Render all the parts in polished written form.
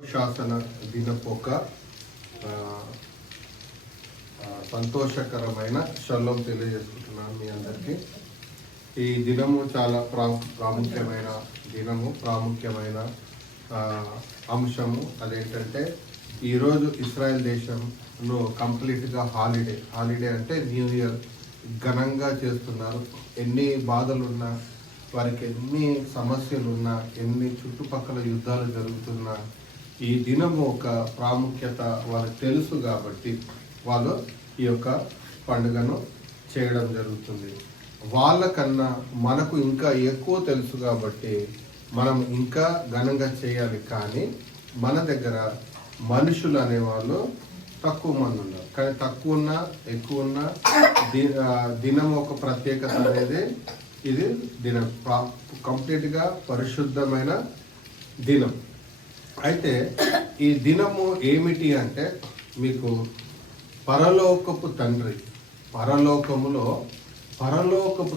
శాసన దినపోక సంతోషకరమైన షల్లం తెలియజేసుకుంటున్నాను మీ అందరికీ. ఈ దినము చాలా ప్రాముఖ్యమైన దినము, ప్రాముఖ్యమైన అంశము. అదేంటంటే ఈరోజు ఇస్రాయెల్ దేశంలో కంప్లీట్గా హాలిడే అంటే న్యూ ఇయర్ ఘనంగా చేస్తున్నారు. ఎన్ని బాధలున్నా, వారికి ఎన్ని సమస్యలున్నా, ఎన్ని చుట్టుపక్కల యుద్ధాలు జరుగుతున్నా, ఈ దినము ఒక ప్రాముఖ్యత వారికి తెలుసు కాబట్టి వాళ్ళు ఈ యొక్క పండుగను చేయడం జరుగుతుంది. వాళ్ళకన్నా మనకు ఇంకా ఎక్కువ తెలుసు కాబట్టి మనం ఇంకా ఘనంగా చేయాలి. కానీ మన దగ్గర మనుషులు అనేవాళ్ళు తక్కువ మంది ఉన్నారు. కానీ తక్కువ ఉన్నా ఎక్కువ ఉన్నా దినం ఒక ప్రత్యేకత అనేది ఇది దినం కంప్లీట్గా పరిశుద్ధమైన దినం. అయితే ఈ దినము ఏమిటి అంటే మీకు పరలోకపు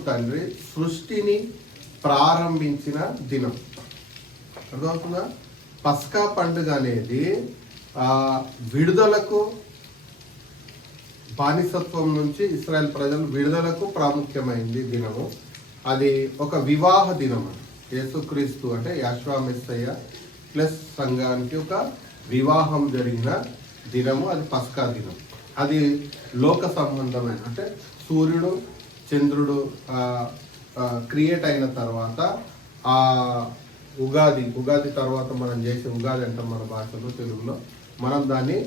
తండ్రి సృష్టిని ప్రారంభించిన దినం. అర్థమవుతుందా? పస్కా పండుగ అనేది విడుదలకు, బానిసత్వం నుంచి ఇశ్రాయేల్ ప్రజలు విడుదలకు ప్రాముఖ్యమైంది దినము. అది ఒక వివాహ దినం. యేసుక్రీస్తు అంటే యెహోవా మెస్సయ్య ప్లస్ సంఘానికి ఒక వివాహం జరిగిన దినము. అది పస్కా దినం. అది లోక సంబంధమైన, అంటే సూర్యుడు చంద్రుడు క్రియేట్ అయిన తర్వాత ఆ ఉగాది తర్వాత మనం చేసే ఉగాది అంటాం మన భాషలో, తెలుగులో మనం దాన్ని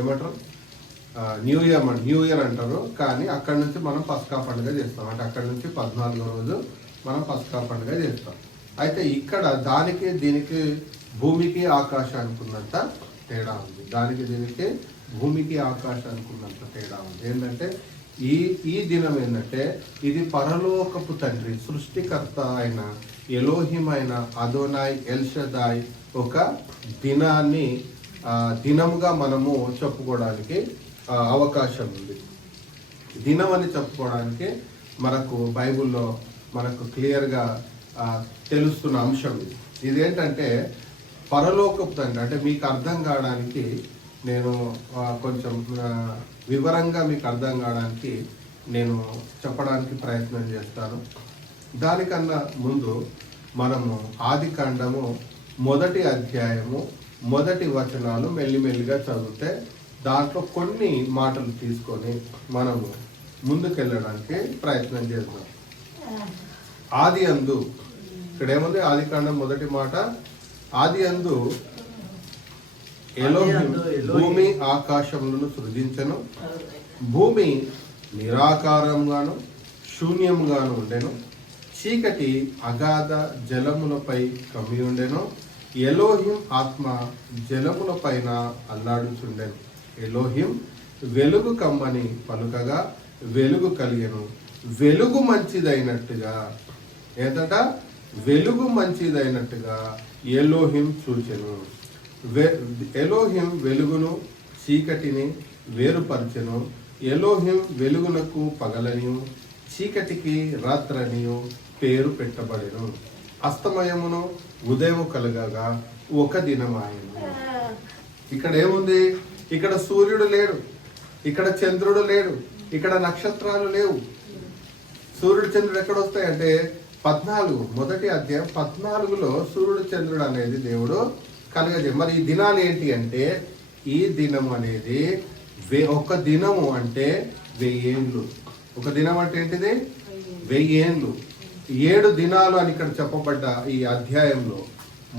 ఏమంటారు న్యూ ఇయర్ అంటారు. కానీ అక్కడి నుంచి మనం పస్కా పండుగ చేస్తాం. అంటే అక్కడి నుంచి 14వ రోజు మనం పస్కా పండుగ చేస్తాం. అయితే ఇక్కడ దానికి దీనికి భూమికి ఆకాశానికి ఉన్నంత తేడా ఉంది. దీనికి భూమికి ఆకాశానికి ఉన్నంత తేడా ఉంది. ఏంటంటే ఈ దినం ఏంటంటే ఇది పరలోకపు తండ్రి, సృష్టికర్త అయిన ఎలోహిం అయిన అదోనాయ్ ఎల్షదాయ్ ఒక దినముగా మనము చెప్పుకోవడానికి అవకాశం ఉంది. దినం అని చెప్పుకోవడానికి మనకు బైబిల్లో మనకు క్లియర్గా తెలుస్తున్న అంశం ఇది. ఇదేంటంటే పరలోకపు తండ్రి అంటే మీకు అర్థం కావడానికి నేను కొంచెం వివరంగా మీకు అర్థం కావడానికి నేను చెప్పడానికి ప్రయత్నం చేస్తాను. దానికన్నా ముందు మనము ఆదికాండము 1వ అధ్యాయము 1వ వచనాలు మెల్లిమెల్లిగా చదివితే దాంట్లో కొన్ని మాటలు తీసుకొని మనము ముందుకెళ్ళడానికి ప్రయత్నం చేద్దాం. ఆది అందు, ఇక్కడ ఏముంది? ఆదికాండం 1వ మాట, ఆది అందు ఎలోహిం భూమి ఆకాశములను సృజించెను. భూమి నిరాకారంగాను శూన్యంగాను ఉండెను. చీకటి అగాధ జలములపై కమ్మి ఉండెను. ఎలోహిం ఆత్మ జలముల పైన అల్లాడుచుండెను. ఎలోహిం వెలుగు కమ్మని పలుకగా వెలుగు కలిగెను. వెలుగు మంచిదైనట్టుగా, ఏంటంట? వెలుగు మంచిదైనట్టుగా ఎలోహిం చూచెను. ఎలోహిం వెలుగును చీకటిని వేరుపరచెను. ఎలోహిం వెలుగునకు పగలనియు చీకటికి రాత్రనియు పేరు పెట్టబడెను. అస్తమయమును ఉదయము కలగగా ఒక దినమాయెను. ఇక్కడ ఏముంది? ఇక్కడ సూర్యుడు లేడు, ఇక్కడ చంద్రుడు లేడు, ఇక్కడ నక్షత్రాలు లేవు. సూర్యుడు చంద్రుడు ఎక్కడ వస్తాయంటే 1వ అధ్యాయం 14లో సూర్యుడు చంద్రుడు అనేది దేవుడు కలగజే. మరి ఈ దినాలు ఏంటి అంటే, ఈ దినం అనేది ఒక దినము అంటే 1000 ఏండ్లు. ఒక దినం అంటే ఏంటిది? 1000 ఏండ్లు. 7 దినాలు అని ఇక్కడ చెప్పబడ్డ ఈ అధ్యాయంలో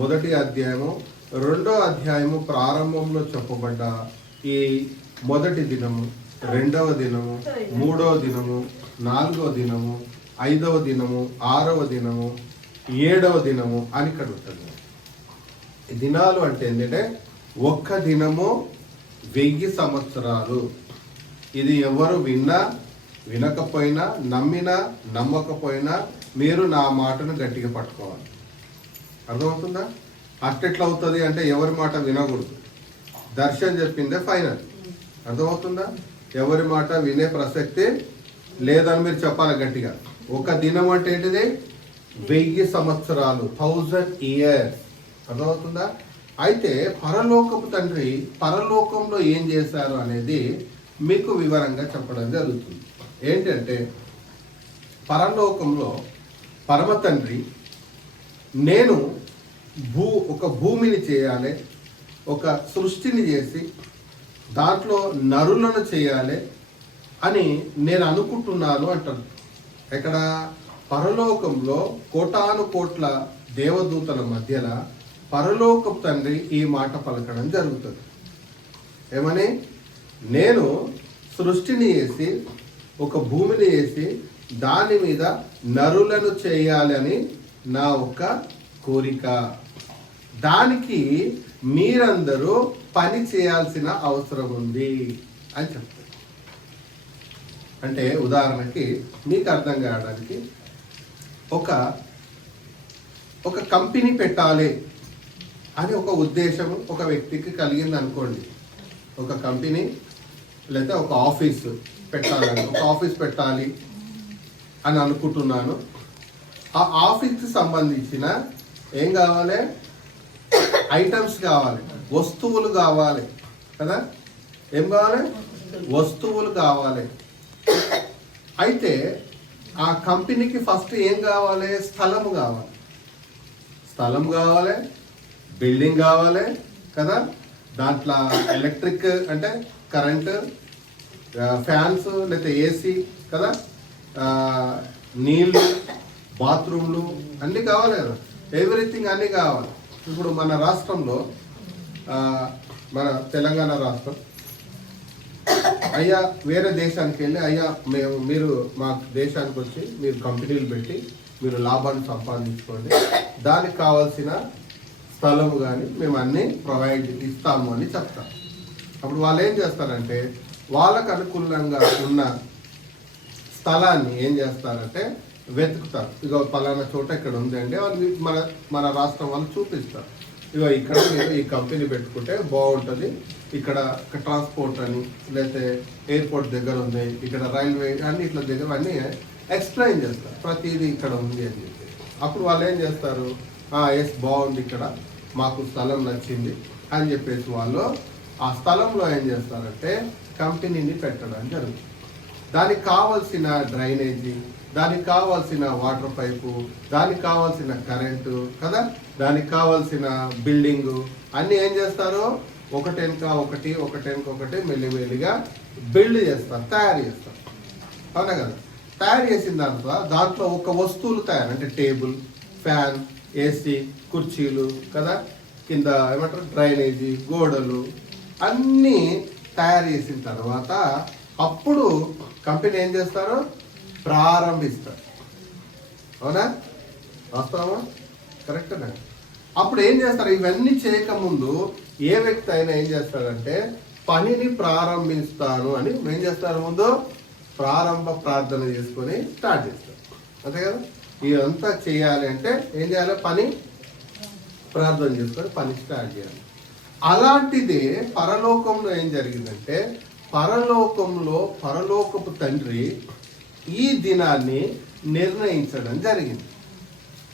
1వ అధ్యాయము 2వ అధ్యాయము ప్రారంభంలో చెప్పబడ్డ ఈ 1వ దినము, 2వ దినము, 3వ దినము, 4వ దినము, 5వ దినము, 6వ దినము, 7వ దినము అని ఇక్కడ ఉంటుంది. దినాలు అంటే ఏంటంటే ఒక్క దినము 1000 సంవత్సరాలు. ఇది ఎవరు విన్నా వినకపోయినా, నమ్మినా నమ్మకపోయినా మీరు నా మాటను గట్టిగా పట్టుకోవాలి. అర్థమవుతుందా? అట్టెట్లా అవుతుంది అంటే ఎవరి మాట వినకూడదు. దర్శనం చెప్పిందే ఫైనల్. అర్థమవుతుందా? ఎవరి మాట వినే ప్రసక్తి లేదని మీరు చెప్పాలి గట్టిగా. ఒక దినం అంటే ఏంటిది? 1000 సంవత్సరాలు, 1000 ఇయర్స్. అర్థమవుతుందా? అయితే పరలోకపు తండ్రి పరలోకంలో ఏం చేశారు అనేది మీకు వివరంగా చెప్పడం జరుగుతుంది. ఏంటంటే పరలోకంలో పరమ తండ్రి నేను ఒక భూమిని చేయాలి, ఒక సృష్టిని చేసి దాంట్లో నరులను చేయాలి అని నేను అనుకుంటున్నాను అంటారు. ఎక్కడ? పరలోకంలో కోటాను కోట్ల దేవదూతల మధ్యలో పరలోకపు తండ్రి ఈ మాట పలకడం జరుగుతుంది. ఏమని? నేను సృష్టిని చేసి ఒక భూమిని చేసి దాని మీద నరులను చేయాలని నా ఒక కోరిక, దానికి మీరందరూ పని చేయాల్సిన అవసరం ఉంది అని చెప్తారు. అంటే ఉదాహరణకి మీకు అర్థం కావడానికి ఒక కంపెనీ పెట్టాలి అని ఒక ఉద్దేశం ఒక వ్యక్తికి కలిగింది అనుకోండి. ఒక కంపెనీ లేదా ఒక ఆఫీస్ పెట్టాలి అని అనుకుంటున్నాను. ఆ ఆఫీస్కి సంబంధించిన ఏం కావాలి? ఐటమ్స్ కావాలి, వస్తువులు కావాలి కదా. ఏం కావాలి? వస్తువులు కావాలి. అయితే ఆ కంపెనీకి ఫస్ట్ ఏం కావాలి? స్థలం కావాలి, బిల్డింగ్ కావాలి కదా. దాంట్లో ఎలక్ట్రిక్ అంటే కరెంటు, ఫ్యాన్స్ లేకపోతే ఏసీ కదా, నీళ్ళు, బాత్రూమ్లు అన్నీ కావాలి కదా. ఎవ్రీథింగ్ అన్నీ కావాలి. ఇప్పుడు మన రాష్ట్రంలో మన తెలంగాణ రాష్ట్రం అయ్యా వేరే దేశానికి వెళ్ళి అయ్యా మీరు మా దేశానికి వచ్చి మీరు కంపెనీలు పెట్టి మీరు లాభాన్ని సంపాదించుకోండి, దానికి కావాల్సిన స్థలము కానీ మేము అన్నీ ప్రొవైడ్ ఇస్తాము అని చెప్తాం. అప్పుడు వాళ్ళు ఏం చేస్తారంటే వాళ్ళకు అనుకూలంగా ఉన్న స్థలాన్ని ఏం చేస్తారంటే వెతుకుతారు. ఇక పలానా చోట ఇక్కడ ఉందండి వాళ్ళు మన రాష్ట్రం వాళ్ళు చూపిస్తారు. ఇక ఇక్కడ మీరు ఈ కంపెనీ పెట్టుకుంటే బాగుంటుంది, ఇక్కడ ట్రాన్స్పోర్ట్ అని లేకపోతే ఎయిర్పోర్ట్ దగ్గర ఉంది, ఇక్కడ రైల్వే అన్ని ఇట్లా దగ్గర అన్నీ ఎక్స్ప్లెయిన్ చేస్తారు. ప్రతిదీ ఇక్కడ ఉంది అని చెప్పి అప్పుడు వాళ్ళు ఏం చేస్తారు? ఎస్ బాగుంది, ఇక్కడ మాకు స్థలం నచ్చింది అని చెప్పేసి వాళ్ళు ఆ స్థలంలో ఏం చేస్తారంటే కంపెనీని పెట్టడం జరుగుతుంది. దానికి కావాల్సిన డ్రైనేజీ, దానికి కావాల్సిన వాటర్ పైపు, దానికి కావాల్సిన కరెంటు కదా, దానికి కావాల్సిన బిల్డింగు అన్నీ ఏం చేస్తారు? ఒకటెనక ఒకటి మెల్లిమెల్లిగా బిల్డ్ చేస్తారు, తయారు చేస్తారు. అవునా కదా? తయారు చేసిన దాంట్లో ఒక వస్తువులు తయారు అంటే టేబుల్, ఫ్యాన్, ఏసీ, కుర్చీలు కదా, కింద ఏమంటారు డ్రైనేజీ, గోడలు అన్నీ తయారు చేసిన తర్వాత అప్పుడు కంపెనీ ఏం చేస్తారు? ప్రారంభిస్తారు. అవునా? వాస్తవమా? కరెక్టేనా? అప్పుడు ఏం చేస్తారు? ఇవన్నీ చేయకముందు ఏ వ్యక్తి అయినా ఏం చేస్తాడంటే పనిని ప్రారంభిస్తాను అని ఏం చేస్తారు? ముందు ప్రారంభ ప్రార్థన చేసుకొని స్టార్ట్ చేస్తారు. అంతే కదా? ఇదంతా చేయాలి అంటే ఏం చేయాలి? పని ప్రార్థన చేసుకొని పని స్టార్ట్ చేయాలి. అలాంటిదే పరలోకంలో ఏం జరిగిందంటే పరలోకపు తండ్రి ఈ దినాన్ని నిర్ణయించడం జరిగింది.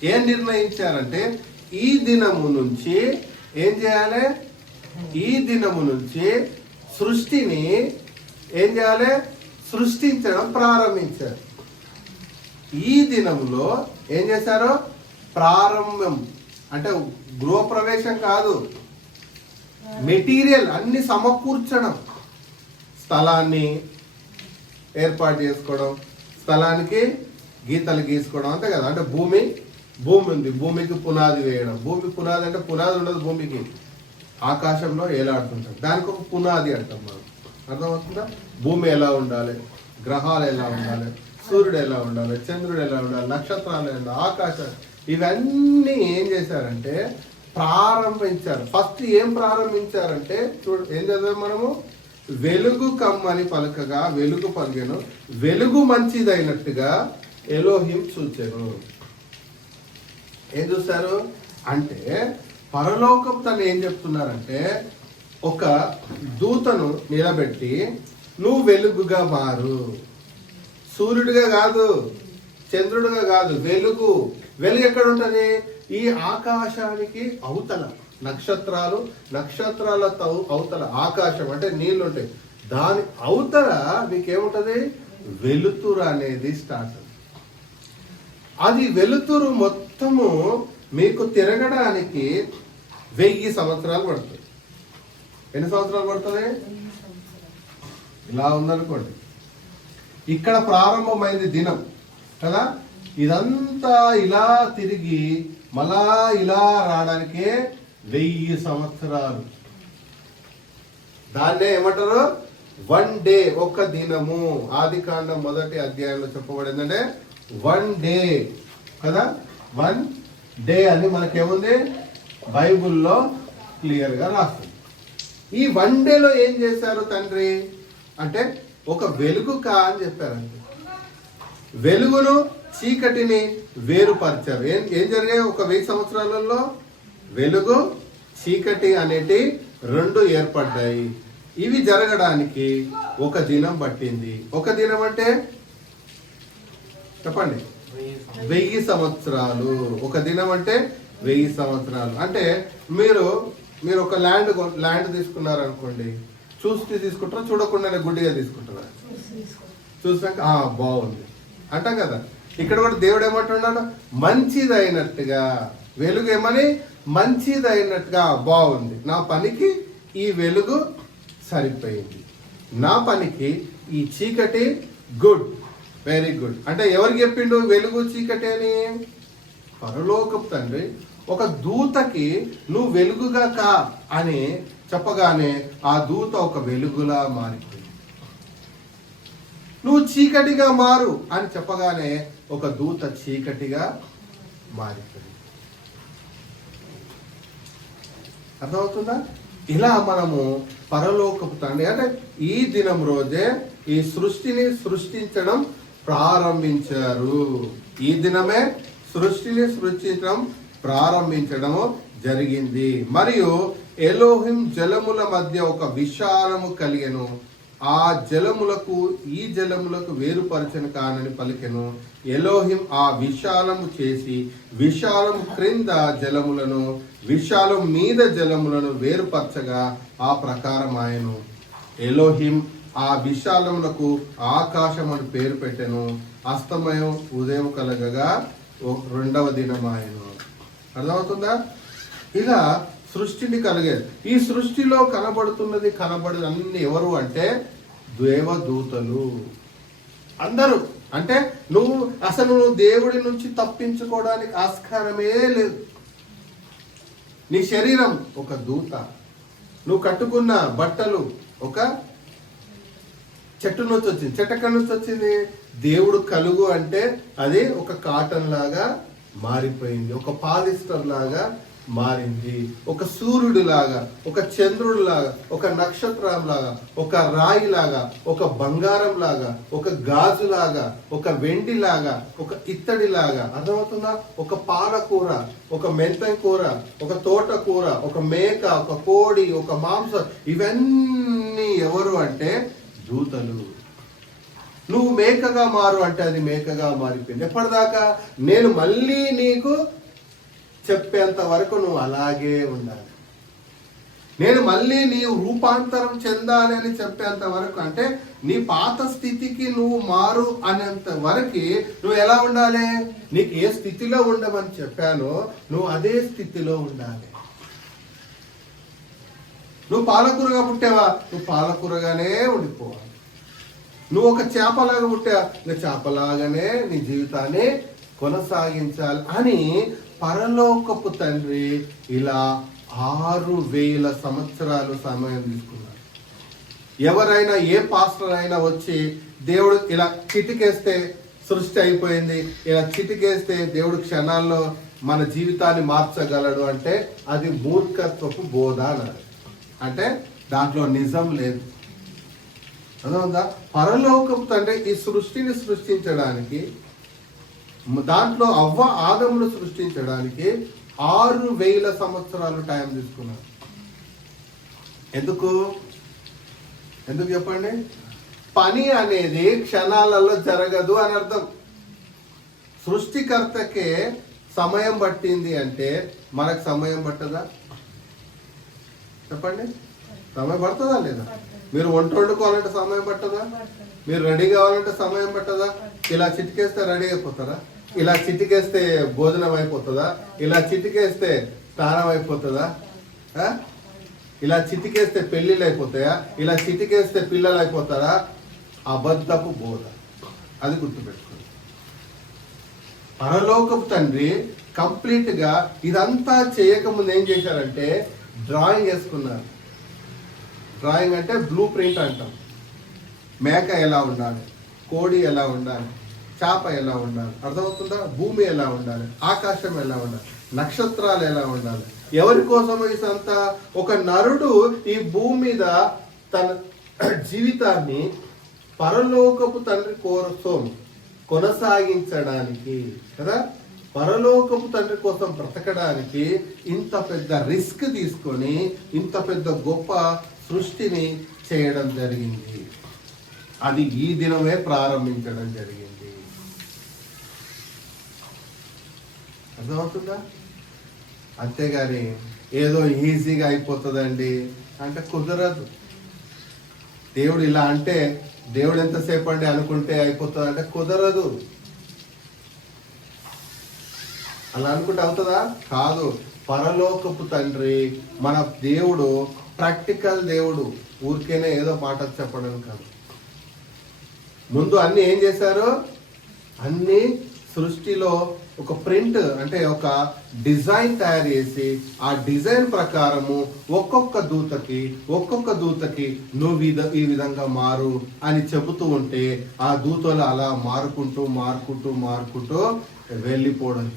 ఏం నిర్ణయించారంటే ఈ దినము నుంచి ఏం చేయాలి? ఈ దినము నుంచి సృష్టిని ఏం చేయాలి? సృష్టించడం ప్రారంభించారు. ఈ దినములో ఏం చేశారు? ప్రారంభం అంటే గృహప్రవేశం కాదు, మెటీరియల్ అన్ని సమకూర్చడం, స్థలాన్ని ఏర్పాటు చేసుకోవడం, స్థలానికి గీతలు గీసుకోవడం, అంతే కదా. అంటే భూమి ఉంది, భూమికి పునాది వేయడం. భూమి పునాది అంటే పునాది ఉండదు, భూమికి ఆకాశంలో ఏలాడుతుంటాం, దానికి ఒక పునాది అంటాం మనం. అర్థమవుతుందా? భూమి ఎలా ఉండాలి, గ్రహాలు ఎలా ఉండాలి, సూర్యుడు ఎలా ఉండాలి, చంద్రుడు ఎలా ఉండాలి, నక్షత్రాలు ఎలా ఉండాలి, ఆకాశం, ఇవన్నీ ఏం చేశారంటే ప్రారంభించారు. ఫస్ట్ ఏం ప్రారంభించారంటే ఏం చదివాం మనము? వెలుగు కమ్మని పలకగా వెలుగు పలికెను, వెలుగు మంచిదైనట్టుగా ఎలోహిం చూచెను. ఏం చూశారు అంటే పరలోకం తను ఏం చెప్తున్నారంటే ఒక దూతను నిలబెట్టి నువ్వు వెలుగుగా మారు, సూర్యుడిగా కాదు, చంద్రుడిగా కాదు, వెలుగు ఎక్కడ ఉంటుంది? ఈ ఆకాశానికి అవతల నక్షత్రాల అవతల ఆకాశం అంటే నీళ్లు ఉంటాయి, దాని అవతల మీకేముంటది, వెలుతురు అనేది స్టార్ట్. అది వెలుతురు మొత్తము మీకు తిరగడానికి 1000 సంవత్సరాలు పడుతుంది. ఎన్ని సంవత్సరాలు పడుతుంది? ఇలా ఉందనుకోండి, ఇక్కడ ప్రారంభమైంది దినం కదా, ఇదంతా ఇలా తిరిగి మళ్ళా ఇలా రావడానికే 1000 సంవత్సరాలు. దాన్నే ఏమంటారు, 1 డే, ఒక దినము. ఆదికాండం 1వ అధ్యాయంలో చెప్పబడిందంటే 1 డే కదా, 1 డే అని మనకేముంది బైబుల్లో క్లియర్గా రాస్తుంది. ఈ 1 డేలో ఏం చేశారు తండ్రి అంటే ఒక వెలుగు అని చెప్పారండి. వెలుగును చీకటిని వేరుపరిచారు. ఏం జరిగాయి? ఒక 1000 సంవత్సరాలలో వెలుగు చీకటి అనేటి 2 ఏర్పడ్డాయి. ఇవి జరగడానికి ఒక దినం పట్టింది. ఒక దినం అంటే చెప్పండి, 1000 సంవత్సరాలు. ఒక దినం అంటే 1000 సంవత్సరాలు. అంటే మీరు ఒక ల్యాండ్ తీసుకున్నారనుకోండి, చూస్తే తీసుకుంటారా, చూడకుండానే గుడ్డిగా తీసుకుంటారా? చూసాక బాగుంది అంటాం కదా. ఇక్కడ కూడా దేవుడు ఏమంటున్నాడు, మంచిదైనట్టుగా, వెలుగు ఏమని మంచిదైనట్టుగా, బాగుంది, నా పనికి ఈ వెలుగు సరిపోయింది, నా పనికి ఈ చీకటి గుడ్, వెరీ గుడ్. అంటే ఎవరికి చెప్పిండు వెలుగు చీకటి అని? పరలోకపు తండ్రి ఒక దూతకి నువ్వు వెలుగుగా కా అని చెప్పగానే ఆ దూత ఒక వెలుగులా మారిపోయింది. నువ్వు చీకటిగా మారు అని చెప్పగానే ఒక దూత చీకటిగా మారిపోయింది. అర్థమవుతుందా? ఇలా మనము పరలోకపు తండ్రి అంటే ఈ దినం రోజే ఈ సృష్టిని సృష్టించడం ప్రారంభించారు. ఈ దినమే సృష్టిని సృష్టించడం ప్రారంభించడము జరిగింది. మరియు ఎలోహిం జలముల మధ్య ఒక విశాలము కలిగెను, ఆ జలములకు ఈ జలములకు వేరుపరచను కానని పలికెను. ఎలోహిం ఆ విశాలము చేసి విశాలము క్రింద జలములను విశాలం మీద జలములను వేరుపరచగా ఆ ప్రకారం ఆయను. ఎలోహిం ఆ విశాలములకు ఆకాశం అని పేరు పెట్టెను. అస్తమయం ఉదయం కలగగా 2వ దినం ఆయను. అర్థమవుతుందా? ఇలా సృష్టిని కలిగేది. ఈ సృష్టిలో కనబడేది అన్ని ఎవరు అంటే దేవదూతలు అందరూ. అంటే నువ్వు దేవుడి నుంచి తప్పించుకోవడానికి ఆస్కారమే లేదు. నీ శరీరం ఒక దూత, నువ్వు కట్టుకున్న బట్టలు ఒక చెట్టు నుంచి వచ్చింది. చెట్టు ఎక్కడి నుంచి వచ్చింది? దేవుడు కలుగు అంటే అది ఒక కాటన్ లాగా మారిపోయింది, ఒక పాలిస్టర్ లాగా మారింది, ఒక సూర్యుడు లాగా, ఒక చంద్రుడు లాగా, ఒక నక్షత్రం లాగా, ఒక రాయి లాగా, ఒక బంగారం లాగా, ఒక గాజు లాగా, ఒక వెండి లాగా, ఒక ఇత్తడి లాగా. అర్థమవుతుందా? ఒక పాలకూర, ఒక మెంతం కూర, ఒక తోటకూర, ఒక మేక, ఒక కోడి, ఒక మాంసం, ఇవన్నీ ఎవరు అంటే దూతలు. నువ్వు మేకగా మారు అంటే అది మేకగా మారిపోయింది. ఎప్పటిదాకా? నేను మళ్ళీ నీకు చెప్పేంత వరకు నువ్వు అలాగే ఉండాలి. నేను మళ్ళీ నీవు రూపాంతరం చెందాలి అని చెప్పేంత వరకు, అంటే నీ పాత స్థితికి నువ్వు మారు అనేంత వరకు నువ్వు ఎలా ఉండాలి? నీకు ఏ స్థితిలో ఉండమని చెప్పానో నువ్వు అదే స్థితిలో ఉండాలి. నువ్వు పాలకూరగా పుట్టావా? నువ్వు పాలకూరగానే ఉండిపోవాలి. నువ్వు ఒక చేపలాగా పుట్టావా? నువ్వు చేపలాగానే నీ జీవితాన్ని కొనసాగించాలి అని పరలోకపు తండ్రి ఇలా 6000 సంవత్సరాలు సమయం తీసుకున్నారు. ఎవరైనా ఏ పాస్టర్ అయినా వచ్చి దేవుడు ఇలా చిటికేస్తే సృష్టి అయిపోయింది, ఇలా చిటికేస్తే దేవుడు క్షణాల్లో మన జీవితాన్ని మార్చగలడు అంటే అది మూర్ఖత్వపు బోధ అన్నారు. అంటే దాంట్లో నిజం లేదు. అర్థమవుతుందా? పరలోకపు తండ్రి ఈ సృష్టిని సృష్టించడానికి, దాంట్లో అవ్వ ఆదమును సృష్టించడానికి 6000 సంవత్సరాలు టైం తీసుకున్నారు. ఎందుకు చెప్పండి? పని అనేది క్షణాలలో జరగదు అని అర్థం. సృష్టికర్తకే సమయం పట్టింది అంటే మనకు సమయం పట్టదా? చెప్పండి, సమయం పడుతుందా లేదా? మీరు వంట వండుకోవాలంటే సమయం పట్టదా? మీరు రెడీ కావాలంటే సమయం పట్టదా? ఇలా చిటికేస్తే రెడీ అయిపోతారా? ఇలా చిటికేస్తే భోజనం అయిపోతుందా? ఇలా చిటికేస్తే స్నానం అయిపోతుందా? ఇలా చిటికేస్తే పెళ్లిళ్ళు అయిపోతాయా? ఇలా చిటికేస్తే పిల్లలు అయిపోతారా? అబద్ధపు బోధ. అది గుర్తుపెట్టుకోండి. పరలోకపు తండ్రి కంప్లీట్ గా ఇదంతా చేయకముందు ఏం చేశారంటే డ్రాయింగ్ వేసుకున్నారు. డ్రాయింగ్ అంటే బ్లూ ప్రింట్ అంటాం. మేక ఎలా ఉండాలి, కోడి ఎలా ఉండాలి, చేప ఎలా ఉండాలి, అర్థమవుతుందా? భూమి ఎలా ఉండాలి, ఆకాశం ఎలా ఉండాలి, నక్షత్రాలు ఎలా ఉండాలి. ఎవరి కోసం ఇదంతా? ఒక నరుడు ఈ భూమి మీద తన జీవితాన్ని పరలోకపు తండ్రి కోసం కొనసాగించడానికి కదా, పరలోకపు తండ్రి కోసం బ్రతకడానికి ఇంత పెద్ద రిస్క్ తీసుకొని ఇంత పెద్ద గొప్ప సృష్టిని చేయడం జరిగింది. అది ఈ దినమే ప్రారంభించడం జరిగింది. అర్థమవుతుందా? అంతేగాని ఏదో ఈజీగా అయిపోతుందండి అంటే కుదరదు. దేవుడు ఇలా అంటే దేవుడు ఎంతసేపు అండి అనుకుంటే అయిపోతుంది అంటే కుదరదు. అలా అనుకుంటే అవుతుందా? కాదు. పరలోకపు తండ్రి మన దేవుడు ప్రాక్టికల్ దేవుడు. ఊరికేనే ఏదో మాట చెప్పడం కాదు. ముందు అన్ని ఏం చేశారు? అన్ని సృష్టిలో ఒక ప్రింట్ అంటే ఒక డిజైన్ తయారు చేసి ఆ డిజైన్ ప్రకారము ఒక్కొక్క దూతకి నువ్వు ఈ విధంగా మారు అని చెబుతూ ఉంటే ఆ దూతలు అలా మారుకుంటూ వెళ్ళిపోవడం.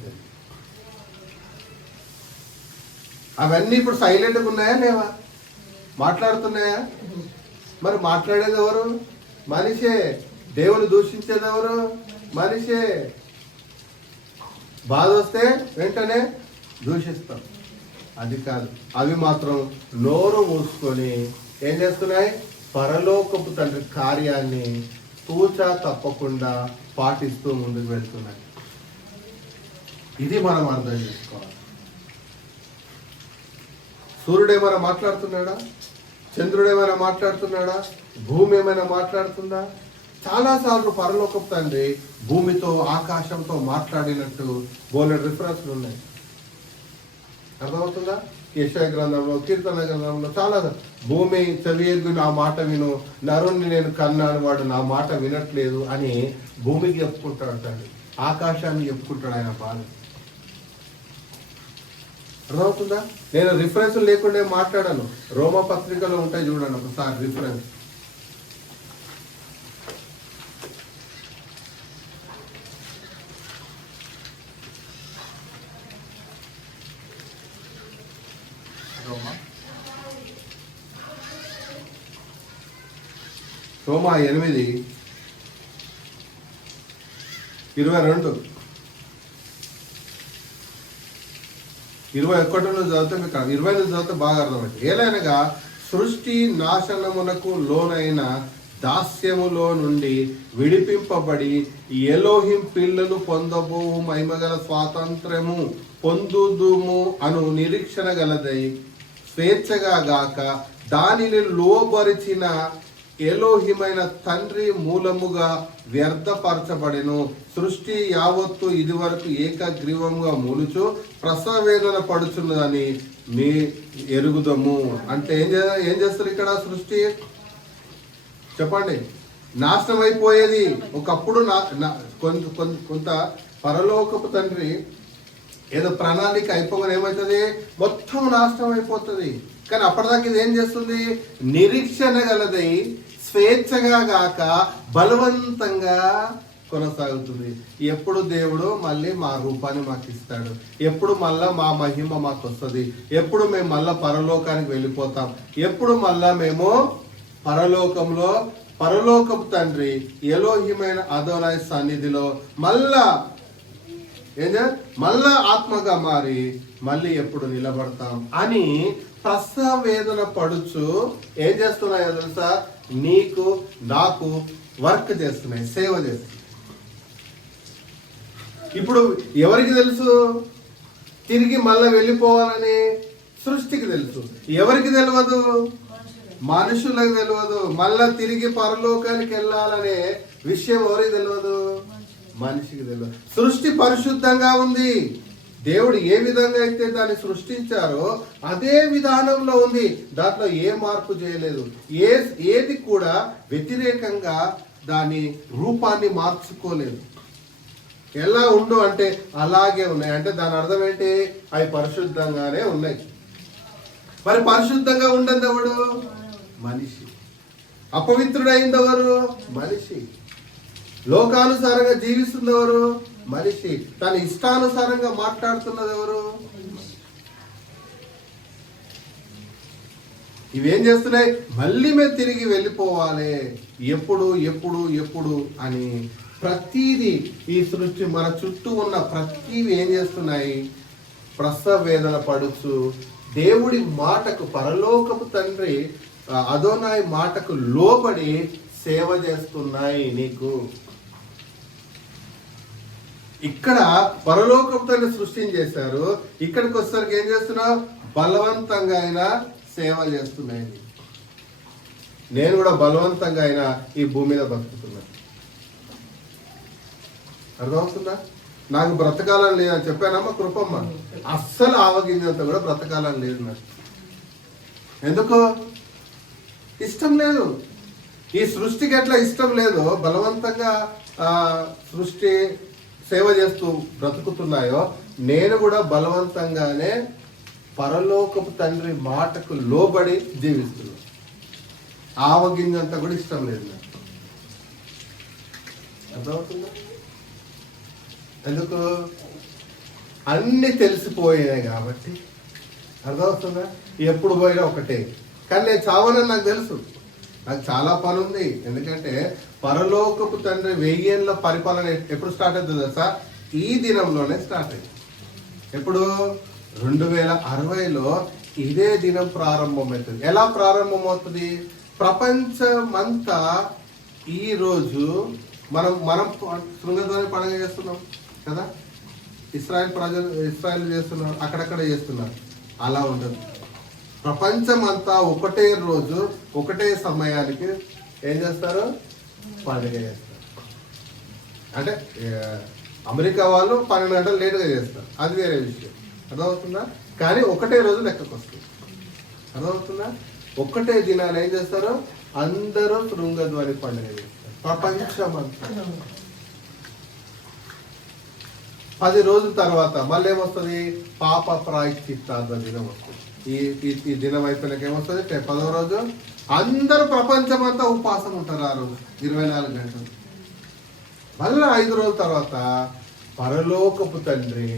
అవన్నీ ఇప్పుడు సైలెంట్గా ఉన్నాయా లేవా? మాట్లాడుతున్నాయా? మరి మాట్లాడేది ఎవరు? మనిషే. దేవుని దూషించేది ఎవరు? మనిషే. బాధ వస్తే వెంటనే దూషిస్తాం. అది కాదు. అవి మాత్రం నోరు మూసుకొని ఏం చేస్తున్నాయి? పరలోకపు తండ్రి కార్యాన్ని తూచా తప్పకుండా పాటిస్తూ ముందుకు వెళ్తున్నాయి. ఇది మనం అర్థం చేసుకోవాలి. సూర్యుడు ఏమైనా మాట్లాడుతున్నాడా? చంద్రుడు ఏమైనా మాట్లాడుతున్నాడా? భూమి ఏమైనా మాట్లాడుతుందా? చాలాసార్లు పరలోకపు తండ్రి భూమితో ఆకాశంతో మాట్లాడినట్టు బోలెడు రిఫరెన్స్లు ఉన్నాయి. అర్థమవుతుందా? యెషయా గ్రంథంలో, కీర్తన గ్రంథంలో చాలా భూమి చెవియొగ్గి నా మాట విను, నరుణ్ణి నేను కన్నాను, వాడు నా మాట వినట్లేదు అని భూమికి చెప్పుకుంటాడు తండ్రి. ఆకాశాన్ని చెప్పుకుంటాడు ఆయన బాధ. అర్థమవుతుందా? నేను రిఫరెన్స్ లేకుండా మాట్లాడాను. రోమా పత్రికలో ఉంటాయి చూడండి ఒకసారి రిఫరెన్స్. రోమా 8:22 21 చదివితే మీకు 20 చదివితే బాగా అర్థమైంది. ఏలైనగా సృష్టి నాశనమునకు లోనైన దాస్యములో నుండి విడిపింపబడి ఎలోహిం పిల్లలు పొందబో మహిమగల స్వాతంత్రము పొందుదుము అను నిరీక్షణ గలదై స్వేచ్ఛగా గాక దానిని లోబరిచిన ఎలోహిమైన తండ్రి మూలముగా వ్యర్థపరచబడెను. సృష్టి యావత్తు ఇది వరకు ఏకగ్రీవంగా మూలుచు ప్రసవేదన పడుచున్నదని మీ ఎరుగుదము. అంటే ఏం చేస్తారు ఇక్కడ? సృష్టి చెప్పండి, నాశనం అయిపోయేది. ఒకప్పుడు కొంత పరలోకపు తండ్రి ఏదో ప్రణాళిక అయిపోగానే ఏమవుతుంది? మొత్తం నాశనం అయిపోతుంది. కానీ అప్పటిదాకా ఇది ఏం చేస్తుంది? నిరీక్షణ గలదై స్వేచ్ఛగా గాక బలవంతంగా కొనసాగుతుంది. ఎప్పుడు దేవుడు మళ్ళీ మా రూపాన్ని మాకు ఇస్తాడు, ఎప్పుడు మళ్ళా మా మహిమ మాకు వస్తుంది, ఎప్పుడు మేము మళ్ళా పరలోకానికి వెళ్ళిపోతాం, ఎప్పుడు మళ్ళా మేము పరలోకపు తండ్రి ఎలోహిమైన అదోనాయ్ సన్నిధిలో మళ్ళా ఆత్మగా మారి మళ్ళీ ఎప్పుడు నిలబడతాం అని ప్రసవేదన పడుచు ఏం చేస్తున్నాయో తెలుసా? నీకు నాకు వర్క్ చేస్తున్నాయి, సేవ చేస్తున్నాయి. ఇప్పుడు ఎవరికి తెలుసు తిరిగి మళ్ళీ వెళ్ళిపోవాలని? సృష్టికి తెలుసు. ఎవరికి తెలియదు? మనుషులకు తెలియదు. మళ్ళా తిరిగి పరలోకానికి వెళ్ళాలనే విషయం ఎవరికి తెలియదు? మనిషికి తెలియదు. సృష్టి పరిశుద్ధంగా ఉంది. దేవుడు ఏ విధంగా అయితే దాన్ని సృష్టించారో అదే విధానంలో ఉంది. దాంట్లో ఏ మార్పు చేయలేదు. ఏది కూడా వ్యతిరేకంగా దాని రూపాన్ని మార్చుకోలేదు. ఎలా ఉండు అంటే అలాగే ఉన్నాయి. అంటే దాని అర్థం ఏంటి? అవి పరిశుద్ధంగానే ఉన్నాయి. మరి పరిశుద్ధంగా ఉండదు ఎవడు? మనిషి. అపవిత్రుడైంది ఎవరు? మనిషి. లోకానుసారంగా జీవిస్తుంది ఎవరు? మనిషి. తన ఇష్టానుసారంగా మాట్లాడుతున్నది ఎవరు? ఇవేం చేస్తున్నాయి? మళ్ళీ మేము తిరిగి వెళ్ళిపోవాలి, ఎప్పుడు ఎప్పుడు ఎప్పుడు అని ప్రతీది ఈ సృష్టి మన చుట్టూ ఉన్న ప్రతీవి ఏం చేస్తున్నాయి? ప్రసవ వేదన పడుచు దేవుడి మాటకు, పరలోకపు తండ్రి అదోనాయి మాటకు లోబడి సేవ చేస్తున్నాయి నీకు. ఇక్కడ పరలోకపు తండ్రి సృష్టించేశారు. ఇక్కడికి వచ్చేసరికి ఏం చేస్తున్నావు? బలవంతంగా అయినా సేవ చేస్తున్నాయి. నేను కూడా బలవంతంగా అయినా ఈ భూమి మీద బతుకుతున్నాను. అర్థమవుతుందా? నాకు బ్రతకాలని లేదని చెప్పానమ్మా కృపమ్మ. అస్సలు ఆవగింజంత కూడా బ్రతకాలని లేదు నాకు. ఎందుకు? ఇష్టం లేదు. ఈ సృష్టికి ఎట్లా ఇష్టం లేదో బలవంతంగా సృష్టి సేవ చేస్తూ బ్రతుకుతున్నాయో నేను కూడా బలవంతంగానే పరలోకపు తండ్రి మాటకు లోబడి జీవిస్తున్నాను. ఆవగింజంతా కూడా ఇష్టం లేదు నాకు. అర్థమవుతుందా? ఎందుకు? అన్ని తెలిసిపోయాయి కాబట్టి. అర్థమవుతుందా? ఎప్పుడు పోయినా ఒకటే. కానీ నేను చావనని నాకు తెలుసు. నాకు చాలా పని ఉంది. ఎందుకంటే పరలోకపు తండ్రి 1000 ఏళ్ళ పరిపాలన ఎప్పుడు స్టార్ట్ అవుతుంది తెలుసా? ఈ దినంలోనే స్టార్ట్ అయింది. ఎప్పుడు? 2060లో ఇదే దినం ప్రారంభమవుతుంది. ఎలా ప్రారంభమవుతుంది? ప్రపంచమంతా ఈ రోజు మనం శృంగధ్వని పండుగ చేస్తున్నాం కదా. ఇస్రాయల్ చేస్తున్నారు, అక్కడక్కడ చేస్తున్నారు. అలా ఉండదు. ప్రపంచమంతా ఒకటే రోజు ఒకటే సమయానికి ఏం చేస్తారు? పండుగ చేస్తారు. అంటే అమెరికా వాళ్ళు 12 గంటలు లేటుగా చేస్తారు, అది వేరే విషయం. అర్థమవుతుందా? కానీ ఒకటే రోజు లెక్కకు వస్తుంది. అర్థమవుతుందా? ఒకటే దినాలు ఏం చేస్తారు? అందరూ శృంగధ్వని పండుగ చేస్తారు ప్రపంచమంతా. 10 రోజుల తర్వాత మళ్ళీ ఏమొస్తుంది? పాప ప్రాయశ్చిత్తార్థ దినం వస్తుంది. ఈ దినం అయిపోయినాక ఏమొస్తుంది? 10వ రోజు అందరూ ప్రపంచమంతా ఉపవాసం ఉంటారు. ఆ రోజు 24 గంటలు. మళ్ళీ 5 రోజుల తర్వాత పరలోకపు తండ్రి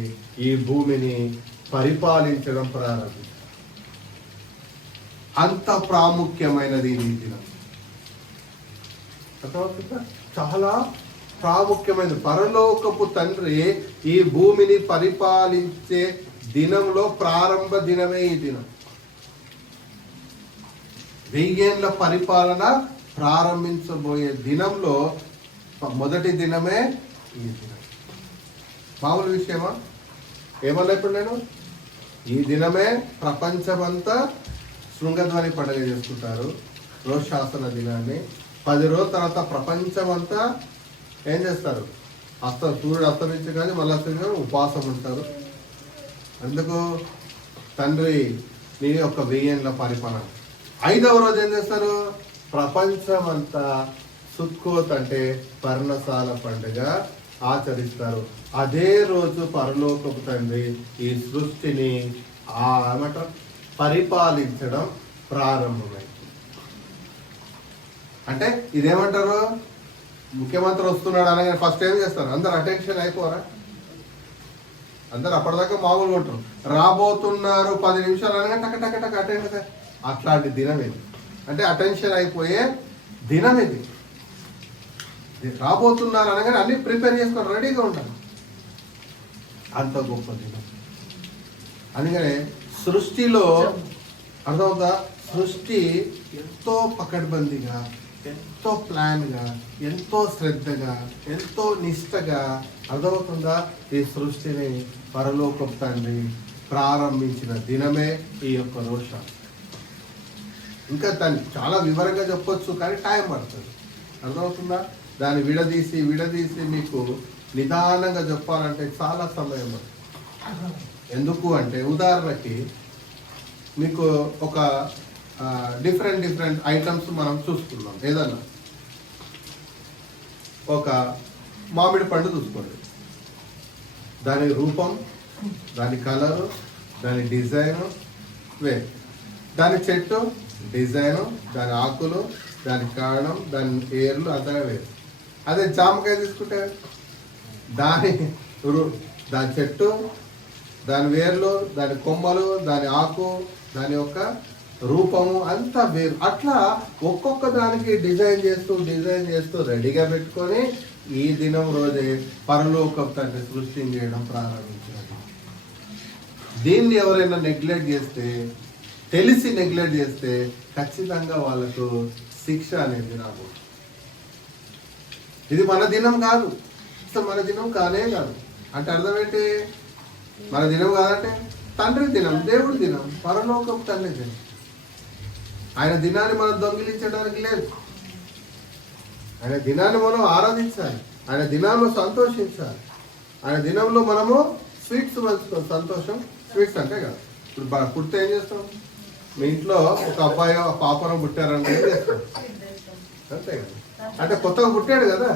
ఈ భూమిని పరిపాలించడం ప్రారంభించారు. అంత ప్రాముఖ్యమైనది ఈ దినం. అర్థమవుతుందా? చాలా ప్రాముఖ్యమైనది. పరలోకపు తండ్రి ఈ భూమిని పరిపాలించే దినంలో ప్రారంభ దినమే ఈ దినం. 1000 ఏళ్ళ పరిపాలన ప్రారంభించబోయే దినంలో మొదటి దినమే ఈ దినం. మామూలు విషయమా? ఏమన్నా ఇప్పుడు నేను ఈ దినమే ప్రపంచమంతా శృంగధ్వని పండుగ చేసుకుంటారు, రోషాసన దినాన్ని. 10 రోజుల తర్వాత ప్రపంచమంతా ఏం చేస్తారు? సూర్యుడు అస్తమించి కానీ మళ్ళీ ఉపవాసం ఉంటారు. అందుకు తండ్రి నీ యొక్క 1000 ఏళ్ళ పరిపాలన. 5వ రోజు ఏం చేస్తారు? ప్రపంచమంతా సుక్కోత్ అంటే పర్ణశాల పండుగ ఆచరిస్తారు. అదే రోజు పరలోకపు తండ్రి ఈ సృష్టిని ఏమంటారు? పరిపాలించడం ప్రారంభమైంది. అంటే ఇదేమంటారు? ముఖ్యమంత్రి వస్తున్నాడు అనగానే ఫస్ట్ ఏం చేస్తారు? అందరు అటెన్షన్ అయిపోరా? అందరు అప్పటిదాకా మామూలుగా ఉంటారు. రాబోతున్నారు 10 నిమిషాలు అనగా టక టక టక అటెండ్. అట్లాంటి దినం ఇది. అంటే అటెన్షన్ అయిపోయే దినం ఇది. రాబోతున్నారు అనగానే అన్ని ప్రిపేర్ చేసుకొని రెడీగా ఉండాలి. అంత గొప్ప దినం. అందుకనే సృష్టిలో అర్థమవుతా? సృష్టి ఎంతో పకడ్బందీగా ఎంతో ప్లాన్గా, ఎంతో శ్రద్ధగా, ఎంతో నిష్టగా, అర్థమవుతుందా, ఈ సృష్టిని పరలోకపు తండ్రి ప్రారంభించిన దినమే ఈ యొక్క రోష. ఇంకా దాన్ని చాలా వివరంగా చెప్పొచ్చు, కానీ టైం పడుతుంది. అర్థమవుతుందా? దాన్ని విడదీసి మీకు నిదానంగా చెప్పాలంటే చాలా సమయం పడుతుంది. ఎందుకు అంటే, ఉదాహరణకి మీకు ఒక డిఫరెంట్ ఐటమ్స్ మనం చూసుకున్నాం. ఏదన్నా ఒక మామిడి పండు చూసుకోండి, దాని రూపం, దాని కలరు, దాని డిజైను వేరు. దాని చెట్టు డిజైను, దాని ఆకులు, దాని కాండం, దాని ఏర్లు అంతగా వేరు. అదే జామకాయ తీసుకుంటే దాని చెట్టు, దాని వేర్లు, దాని కొమ్మలు, దాని ఆకు, దాని యొక్క రూపము అంతా వేరు. అట్లా ఒక్కొక్క దానికి డిజైన్ చేస్తూ రెడీగా పెట్టుకొని ఈ దినం రోజే పరలోకపు తండ్రి సృష్టించడం ప్రారంభించారు. దీన్ని ఎవరైనా నెగ్లెక్ట్ చేస్తే, తెలిసి నెగ్లెక్ట్ చేస్తే ఖచ్చితంగా వాళ్ళకు శిక్ష అనేది రాబోతుంది. ఇది మన దినం కాదు, మన దినం కానే కాదు. అంటే అర్థం ఏంటి? మన దినం కాదంటే తండ్రి దినం, దేవుడి దినం, పరలోకపు తండ్రి దినం. ఆయన దినాన్ని మనం దొంగిలించడానికి లేదు. ఆయన దినాన్ని మనం ఆరాధించాలి, ఆయన దినాల్లో సంతోషించాలి. ఆయన దినంలో మనము స్వీట్స్ పంచుతాం. సంతోషం స్వీట్స్ అంటే కదా. ఇప్పుడు పుడితే ఏం చేస్తాం? మీ ఇంట్లో ఒక అబ్బాయి పాపరం పుట్టారంటే ఏం చేస్తాం? అంతే కదా. అంటే కొత్తగా పుట్టాడు కదా,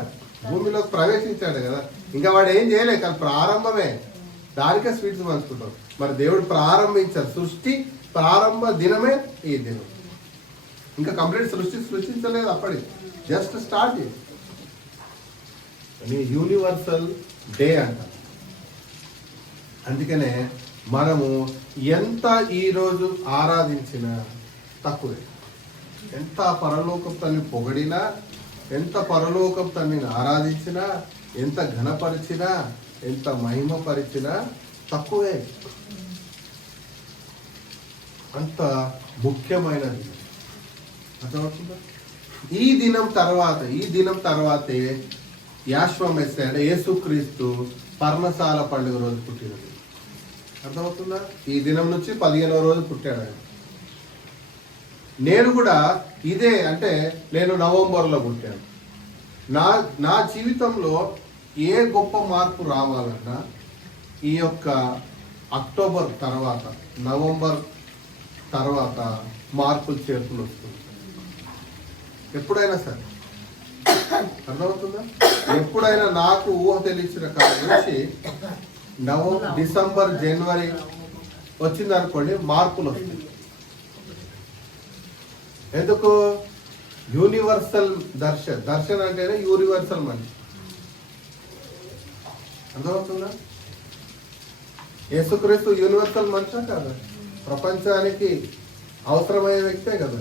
భూమిలోకి ప్రవేశించాడు కదా, ఇంకా వాడు ఏం చేయలేదు, కానీ ప్రారంభమే, దానికే స్వీట్స్ పంచుకుంటాం. మరి దేవుడు ప్రారంభించారు, సృష్టి ప్రారంభ దినమే ఈ దినం. ఇంకా కంప్లీట్ సృష్టించలేదు, అప్పటి జస్ట్ స్టార్ట్ చేసి యూనివర్సల్ డే అంట. అందుకనే మనము ఎంత ఈరోజు ఆరాధించినా తక్కువే. ఎంత పరలోకపు తన్ని పొగిడినా, ఎంత పరలోకపు తన్నిని ఆరాధించినా, ఎంత ఘనపరిచినా, ఎంత మహిమపరిచినా తక్కువే. అంత ముఖ్యమైనది. అర్థమవుతుందా? ఈ దినం తర్వాతే యాశ్వమెస్సే అంటే యేసుక్రీస్తు పర్ణశాల పండుగ రోజు పుట్టినది. అర్థమవుతుందా? ఈ దినం నుంచి 15వ రోజు పుట్టాడు ఆయన. నేను కూడా ఇదే, అంటే నేను నవంబర్లో పుట్టాను. నా జీవితంలో ఏ గొప్ప మార్పు రావాలన్నా ఈ యొక్క అక్టోబర్ తర్వాత, నవంబర్ తర్వాత మార్పులు చేర్పులు వస్తుంది. ఎప్పుడైనా సరే, అర్థమవుతుందా? ఎప్పుడైనా నాకు ఊహ తెలిసిన కాలం నుంచి డిసెంబర్, జనవరి వచ్చింది అనుకోండి, మార్పులు వస్తాయి. ఎందుకు? యూనివర్సల్ దర్శన్ అంటేనే యూనివర్సల్ మనిషి. అర్థమవుతుందా? యేసుక్రీస్తు యూనివర్సల్ మనిషా కదా, ప్రపంచానికి అవసరమయ్యే వ్యక్తే కదా.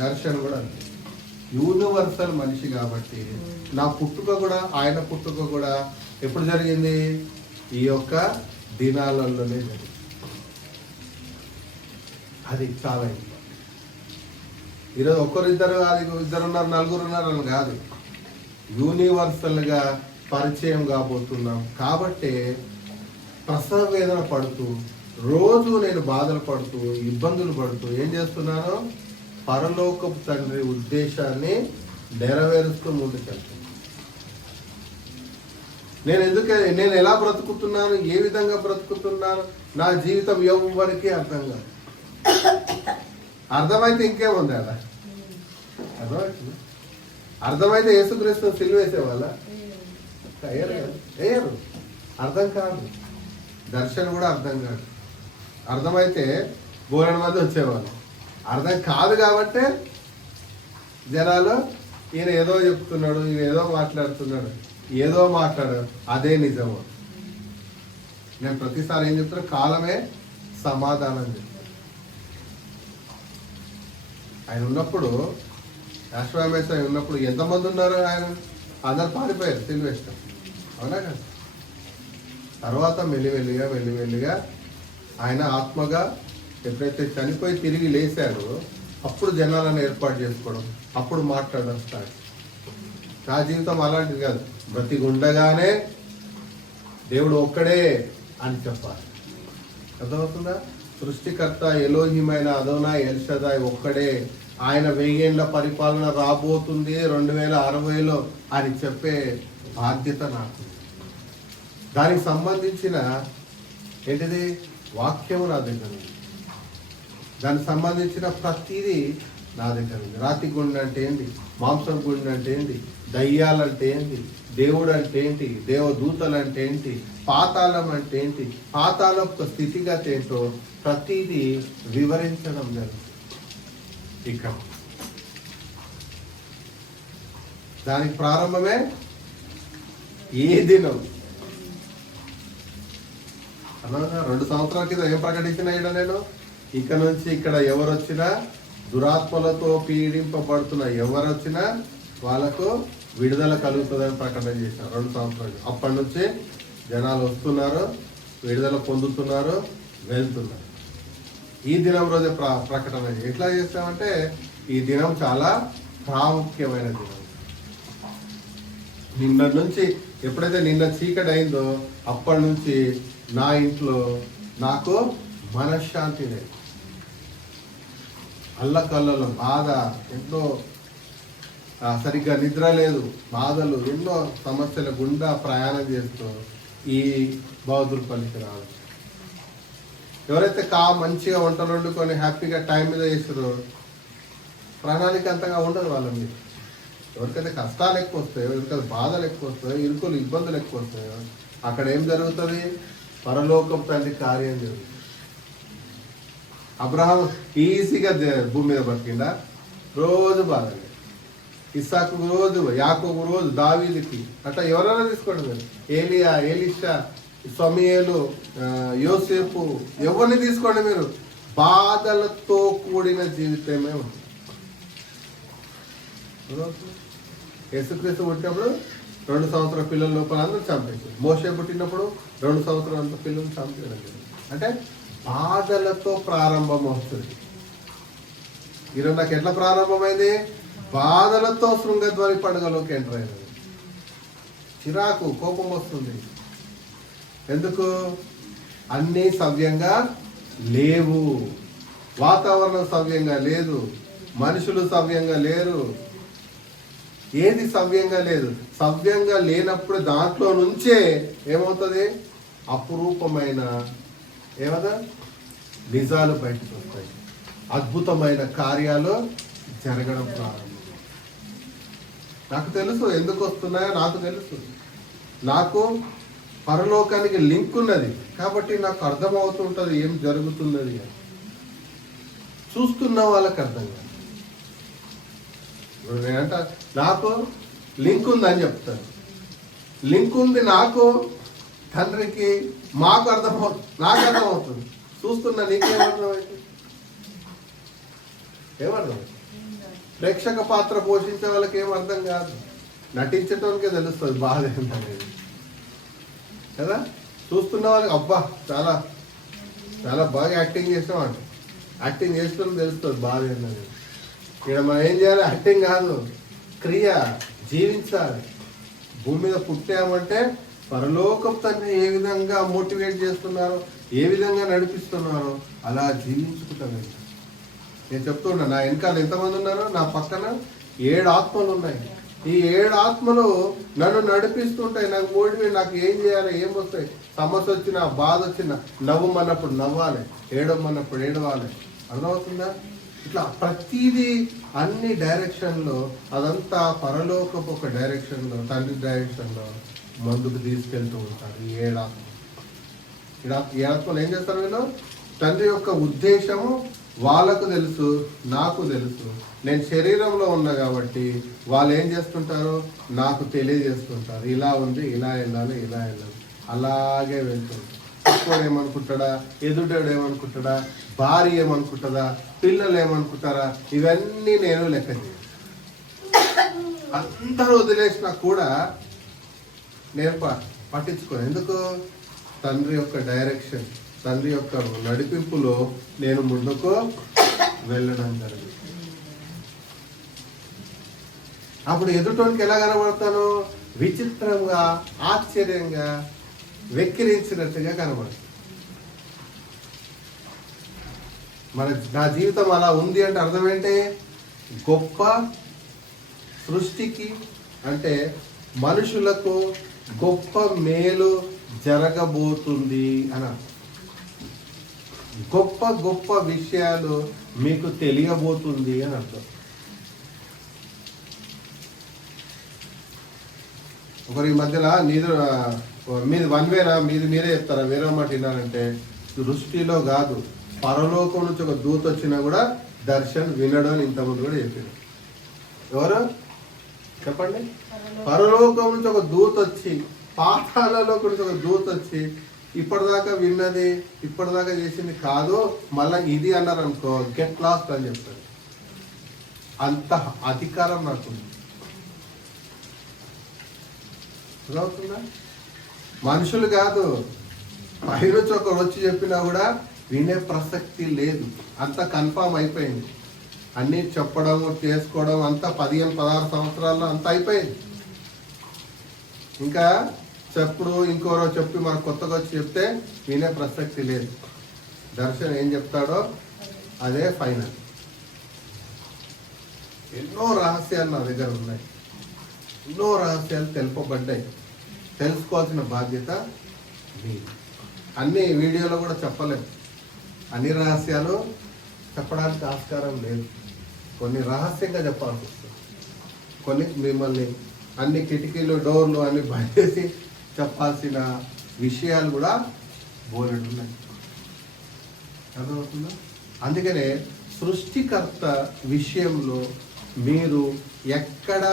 దర్శన్ కూడా యూనివర్సల్ మనిషి కాబట్టి నా పుట్టుక కూడా, ఆయన పుట్టుక కూడా ఎప్పుడు జరిగింది? ఈ యొక్క దినాలలోనే జరిగింది. అది చాలా ఇంపార్టెంట్. ఈరోజు ఇద్దరున్నారు, నలుగురు ఉన్నారు అని కాదు, యూనివర్సల్గా పరిచయం కాబోతున్నాం. కాబట్టి ప్రసవ వేదన పడుతూ, రోజు నేను బాధలు పడుతూ, ఇబ్బందులు పడుతూ ఏం చేస్తున్నాను? పరలోకపు తండ్రి ఉద్దేశాన్ని నెరవేరుస్తూ ముందుకెళ్తున్నాను. నేను ఎలా బ్రతుకుతున్నాను, ఏ విధంగా బ్రతుకుతున్నాను, నా జీవితం ఎవరికి అర్థం కాదు. అర్థమైతే ఇంకేముంది అలా? అర్థమవుతుంది. అర్థమైతే యేసుక్రీస్తు సిలువేసేవాళ్ళ వేయరు. అర్థం కాదు. దర్శనం కూడా అర్థం కాదు. అర్థమైతే బోలెడు మంది వచ్చేవాళ్ళు. అర్థం కాదు కాబట్టే జనాలు ఈయన ఏదో చెప్తున్నాడు, ఈయన ఏదో మాట్లాడుతున్నాడు, ఏదో మాట్లాడాడు, అదే నిజము. నేను ప్రతిసారి ఏం చెప్తున్నా? కాలమే సమాధానం చెప్తాను. ఆయన ఉన్నప్పుడు, యాశ్వమేస ఉన్నప్పుడు ఎంతమంది ఉన్నారు? ఆయన అందరు పారిపోయారు సిలువేస్తాం, అవునా కదా? తర్వాత మెల్లిమెల్లిగా ఆయన ఆత్మగా ఎప్పుడైతే చనిపోయి తిరిగి లేచాడో అప్పుడు జనాలను ఏర్పాటు చేసుకోవడం, అప్పుడు మాట్లాడడం స్టార్ట్. నా జీవితం అలాంటిది కాదు. బ్రతికుండగానే దేవుడు ఒక్కడే అని చెప్పాలి. అర్థమవుతుందా? సృష్టికర్త ఎలోహిమైన అదోనాయ్ ఎల్షదాయ్ ఒక్కడే, ఆయన 1000 ఏళ్ల పరిపాలన రాబోతుంది 2060లో అని చెప్పే బాధ్యత నాకు. దానికి సంబంధించిన ఏంటిది వాక్యము నా దగ్గర ఉంది. దానికి సంబంధించిన ప్రతిదీ నా దగ్గర ఉంది. రాతి గుండె అంటే ఏంటి, మాంసం గుండె అంటే ఏంటి, దయ్యాలంటే ఏంటి, దేవుడు అంటే ఏంటి, దేవదూతలు అంటే ఏంటి, పాతాళం అంటే ఏంటి, పాతాళం స్థితిగతి ఏంటో ప్రతిదీ వివరించడం జరుగుతుంది ఇక్కడ. దానికి ప్రారంభమే ఏ దినం అన్నా. 2 సంవత్సరాల కింద ఏం ప్రకటించిన నేను, ఇక నుంచి ఇక్కడ ఎవరు వచ్చినా, దురాత్మలతో పీడింపబడుతున్న ఎవరు వచ్చినా వాళ్ళకు విడుదల కలుగుతుందని ప్రకటన చేశారు 2 సంవత్సరాలు. అప్పటి నుంచి జనాలు వస్తున్నారు, విడుదల పొందుతున్నారు, వెళ్తున్నారు. ఈ దినం రోజే ప్రకటన ఎట్లా చేస్తామంటే, ఈ దినం చాలా ప్రాముఖ్యమైన దినం. నిన్న నుంచి ఎప్పుడైతే నిన్న చీకటి అయిందో అప్పటి నుంచి నా ఇంట్లో నాకు మనశ్శాంతి లేదు. అల్లకల్లలో బాధ, ఎన్నో సరిగ్గా నిద్ర లేదు, బాధలు, ఎన్నో సమస్యల గుండా ప్రయాణం చేస్తూ ఈ బౌద్ధులపల్లికి రావాలి. ఎవరైతే మంచిగా వంటలు వండుకొని హ్యాపీగా టైం మీద చేస్తారో ప్రణాళిక అంతగా ఉండదు వాళ్ళ మీద. ఎవరికైతే కష్టాలు ఎక్కువ వస్తాయో, ఎవరికైతే బాధలు ఎక్కువ వస్తాయో, ఇరుకులు ఇబ్బందులు ఎక్కువ వస్తాయో అక్కడ ఏం జరుగుతుంది, పరలోకం తండ్రి కార్యం జరుగుతుంది. అబ్రహాం ఈజీగా భూమి మీద బతికిండా, రోజు బాధలే. ఇస్సాకు రోజు, యాకోబు రోజు, దావీదుకి అట్లా ఎవరైనా తీసుకోండి మీరు, ఏలియా, ఎలీషా, సమూయేలు, యోసేపు, ఎవరిని తీసుకోండి మీరు, బాధలతో కూడిన జీవితమే ఉంటుంది. యేసుక్రీస్తు పుట్టినప్పుడు 2 సంవత్సరాల పిల్లల లోపల అందరూ చంపేశారు. మోషే పుట్టినప్పుడు 2 సంవత్సరాల పిల్లలు చంపేయడం. అంటే బాధలతో ప్రారంభం అవుతుంది. ఈరోజు నాకు ఎట్లా ప్రారంభమైంది, బాధలతో శృంగధ్వని పండుగలోకి ఎంటర్ అయినది. చిరాకు, కోపం వస్తుంది. ఎందుకు? అన్నీ సవ్యంగా లేవు, వాతావరణం సవ్యంగా లేదు, మనుషులు సవ్యంగా లేరు, ఏది సవ్యంగా లేదు. సవ్యంగా లేనప్పుడు దాంట్లో నుంచే ఏమవుతుంది, అపురూపమైన ఏమదా నిజాలు బయటకు వస్తాయి, అద్భుతమైన కార్యాలు జరగడం ప్రారంభం. నాకు తెలుసు ఎందుకు వస్తున్నాయో, నాకు తెలుసు. నాకు పరలోకానికి లింక్ ఉన్నది కాబట్టి నాకు అర్థమవుతుంటుంది ఏం జరుగుతున్నది అని. చూస్తున్న వాళ్ళకి అర్థం కాదు. నేనంట నాకు లింక్ ఉందని చెప్తాను. లింక్ ఉంది నాకు, తండ్రికి, మాకు అర్థమవుతుంది, నాకు అర్థమవుతుంది. చూస్తున్నా నీకేమర్థమవుతుంది? ఏమర్థం? ప్రేక్షక పాత్ర పోషించే వాళ్ళకి ఏం అర్థం కాదు, నటించటానికే తెలుస్తుంది బాధ ఏంటనేది కదా. చూస్తున్న వాళ్ళకి అబ్బా చాలా చాలా బాగా యాక్టింగ్ చేసామంట, యాక్టింగ్ చేస్తున్న తెలుస్తుంది బాధ ఏంటనేది. ఇక్కడ మనం ఏం చేయాలి, యాక్టింగ్ కాదు, క్రియ, జీవించాలి. భూమి మీద పుట్టామంటే పరలోకం తండ్రి ఏ విధంగా మోటివేట్ చేస్తున్నారో, ఏ విధంగా నడిపిస్తున్నారో అలా జీవించుకుంటాను. నేను చెప్తున్నా, నా వెనకాల ఎంతమంది ఉన్నారో, నా పక్కన 7 ఆత్మలు ఉన్నాయి. ఈ 7 ఆత్మలు నన్ను నడిపిస్తుంటాయి. నాకు మోటివేట్, నాకు ఏం చేయాలి, ఏం వస్తాయి, సమస్య వచ్చినా, బాధ వచ్చినా, నవ్వమన్నప్పుడు నవ్వాలి, ఏడవమన్నప్పుడు ఏడవాలి. అర్థమవుతుందా? ఇట్లా ప్రతిదీ అన్ని డైరెక్షన్లో, అదంతా పరలోకపు ఒక డైరెక్షన్లో, తండ్రి డైరెక్షన్లో ముందుకు తీసుకెళ్తూ ఉంటారు. ఈ 7 ఆత్మలు. ఈ ఆత్మలు ఏం చేస్తారు? వీళ్ళు తండ్రి యొక్క ఉద్దేశము వాళ్ళకు తెలుసు, నాకు తెలుసు. నేను శరీరంలో ఉన్నా కాబట్టి వాళ్ళు ఏం చేస్తుంటారు, నాకు తెలియజేస్తుంటారు. ఇలా ఉంది, ఇలా వెళ్ళాలి, ఇలా వెళ్ళాలి, అలాగే వెళ్తుంటారు. పక్కోడు ఏమనుకుంటాడా, ఎదుటాడు ఏమనుకుంటాడా, భార్య ఏమనుకుంటుందా, పిల్లలు ఏమనుకుంటారా, ఇవన్నీ నేను లెక్క చేయను. అందరూ వదిలేసినా కూడా నేను పట్టించుకోను. ఎందుకు? తండ్రి యొక్క డైరెక్షన్, తండ్రి యొక్క నడిపింపులో నేను ముందుకు వెళ్ళడం జరిగింది. అప్పుడు ఎదుటోనికి ఎలా కనబడతాను? విచిత్రంగా, ఆశ్చర్యంగా, వెక్కిరించినట్టుగా కనబడుతుంది. నా జీవితం అలా ఉంది అంటే అర్థం ఏంటి? గొప్ప సృష్టికి అంటే మనుషులకు గొప్ప మేలు జరగబోతుంది అని అర్థం. గొప్ప గొప్ప విషయాలు మీకు తెలియబోతుంది అని అర్థం. ఒకరి మధ్యలో మీది వన్ వేరా, మీరే చెప్తారా? వేరే మాట వినాలంటే దృష్టిలో కాదు, పరలోకం నుంచి ఒక దూత వచ్చినా కూడా దర్శన్ వినడం అని ఇంతకుముందు కూడా చెప్పారు. ఎవరు చెప్పండి? పరలోకం నుంచి ఒక దూత వచ్చి, పాతాళలో నుంచి ఒక దూత వచ్చి ఇప్పటిదాకా విన్నది, ఇప్పటిదాకా చేసింది కాదు, మళ్ళీ ఇది అన్నారు అనుకో, గెట్ లాస్ట్ అని చెప్తారు. అంత అధికారం నాకుంది. అవుతుందా? మనుషులు కాదు, పైనుంచి ఒకరు వచ్చి చెప్పినా కూడా వినే ప్రసక్తి లేదు. అంత కన్ఫామ్ అయిపోయింది. అన్నీ చెప్పడం, చేసుకోవడం అంతా 15-16 సంవత్సరాల్లో అంతా అయిపోయింది. ఇంకా చెప్పుడు ఇంకోరో చెప్పి మనకు కొత్తగా వచ్చి చెప్తే వినే ప్రసక్తి లేదు. దర్శనం ఏం చెప్తాడో అదే ఫైనల్. ఎన్నో రహస్యాలు నా దగ్గర ఉన్నాయి, ఎన్నో రహస్యాలు తెలుపబడ్డాయి. తెలుసుకోవాల్సిన బాధ్యత మీది. అన్ని వీడియోలో కూడా చెప్పలేము, అన్ని రహస్యాలు చెప్పడానికి ఆస్కారం లేదు. కొన్ని రహస్యంగా చెప్పాల్సి వస్తుంది, కొన్ని మిమ్మల్ని అన్ని కిటికీలు, డోర్లు అన్ని బయటేసి చెప్పాల్సిన విషయాలు కూడా బోలెడు ఉన్నాయి. అర్థమవుతుందా? అందుకనే సృష్టికర్త విషయంలో మీరు ఎక్కడ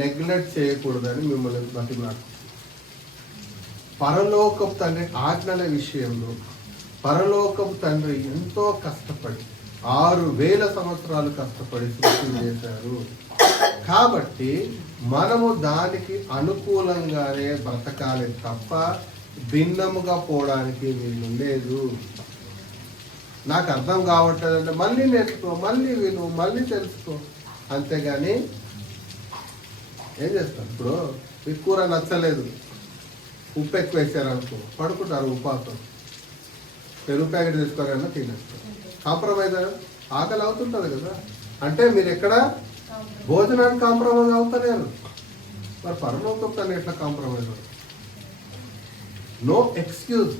నెగ్లెక్ట్ చేయకూడదని మిమ్మల్ని బతిమాడు. పరలోకపు తండ్రి ఆజ్ఞల విషయంలో పరలోకపు తండ్రి ఎంతో కష్టపడి 6000 సంవత్సరాలు కష్టపడి సృష్టిని చేశారు. కాబట్టి మనము దానికి అనుకూలంగానే బ్రతకాలి తప్ప భిన్నముగా పోవడానికి వీలు లేదు. నాకు అర్థం కావట్లేదంటే మళ్ళీ నేర్చుకో, మళ్ళీ విను, మళ్ళీ తెలుసుకో, అంతేగాని ఏం చేస్తాం? ఇప్పుడు మీకు కూర నచ్చలేదు, ఉప్పు ఎక్కువ వేసారనుకో, పడుకుంటారు ఉపాసం, పెరుగు ప్యాకెట్ తీసుకోవాలన్నా తినేస్తారు. కాంప్రమైజ్ ఆకలి అవుతుంటుంది కదా. అంటే మీరు ఎక్కడ భోజనానికి కాంప్రమైజ్ అవుతలేరు, మరి పరలోకంతో ఎట్లా కాంప్రమైజ్ అవుతుంది? No excuse.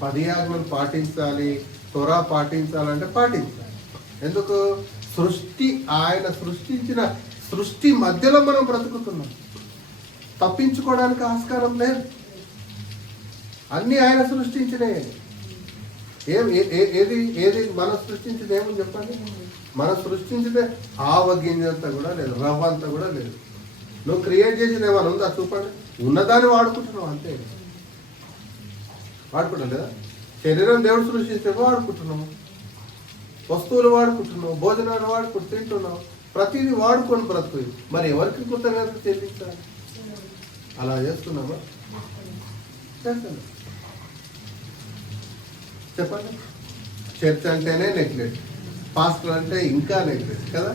10 ఆజ్ఞలు పాటించాలి, త్వర పాటించాలంటే పాటించాలి. ఎందుకు? సృష్టి, ఆయన సృష్టించిన సృష్టి మధ్యలో మనం బ్రతుకుతున్నాం. తప్పించుకోవడానికి ఆస్కారం లేదు. అన్నీ ఆయన సృష్టించినవి. ఏది మనం సృష్టించింది ఏమని చెప్పండి? మనం సృష్టించితే ఆవగింజంతా కూడా లేదు, రవ్వ అంతా కూడా లేదు. నువ్వు క్రియేట్ చేసింది ఏమైనా ఉందా చూపండి. ఉన్నదాన్ని వాడుకుంటున్నావు అంతే. వాడుకుంటాం లేదా? శరీరం దేవుడు సృష్టిస్తే వాడుకుంటున్నాము, వస్తువులు వాడుకుంటున్నావు, భోజనాలు వాడుకుంటూ తింటున్నావు, ప్రతిదీ వాడుకొని బ్రతుకు. మరి ఎవరికి కృతజ్ఞత చెల్లించాలి? అలా చేస్తున్నామా? చేస్తున్నాం. చెప్పండి. చర్చ్ అంటేనే నెగ్లెక్ట్, పాస్టర్ అంటే ఇంకా నెగ్లెక్ట్ కదా,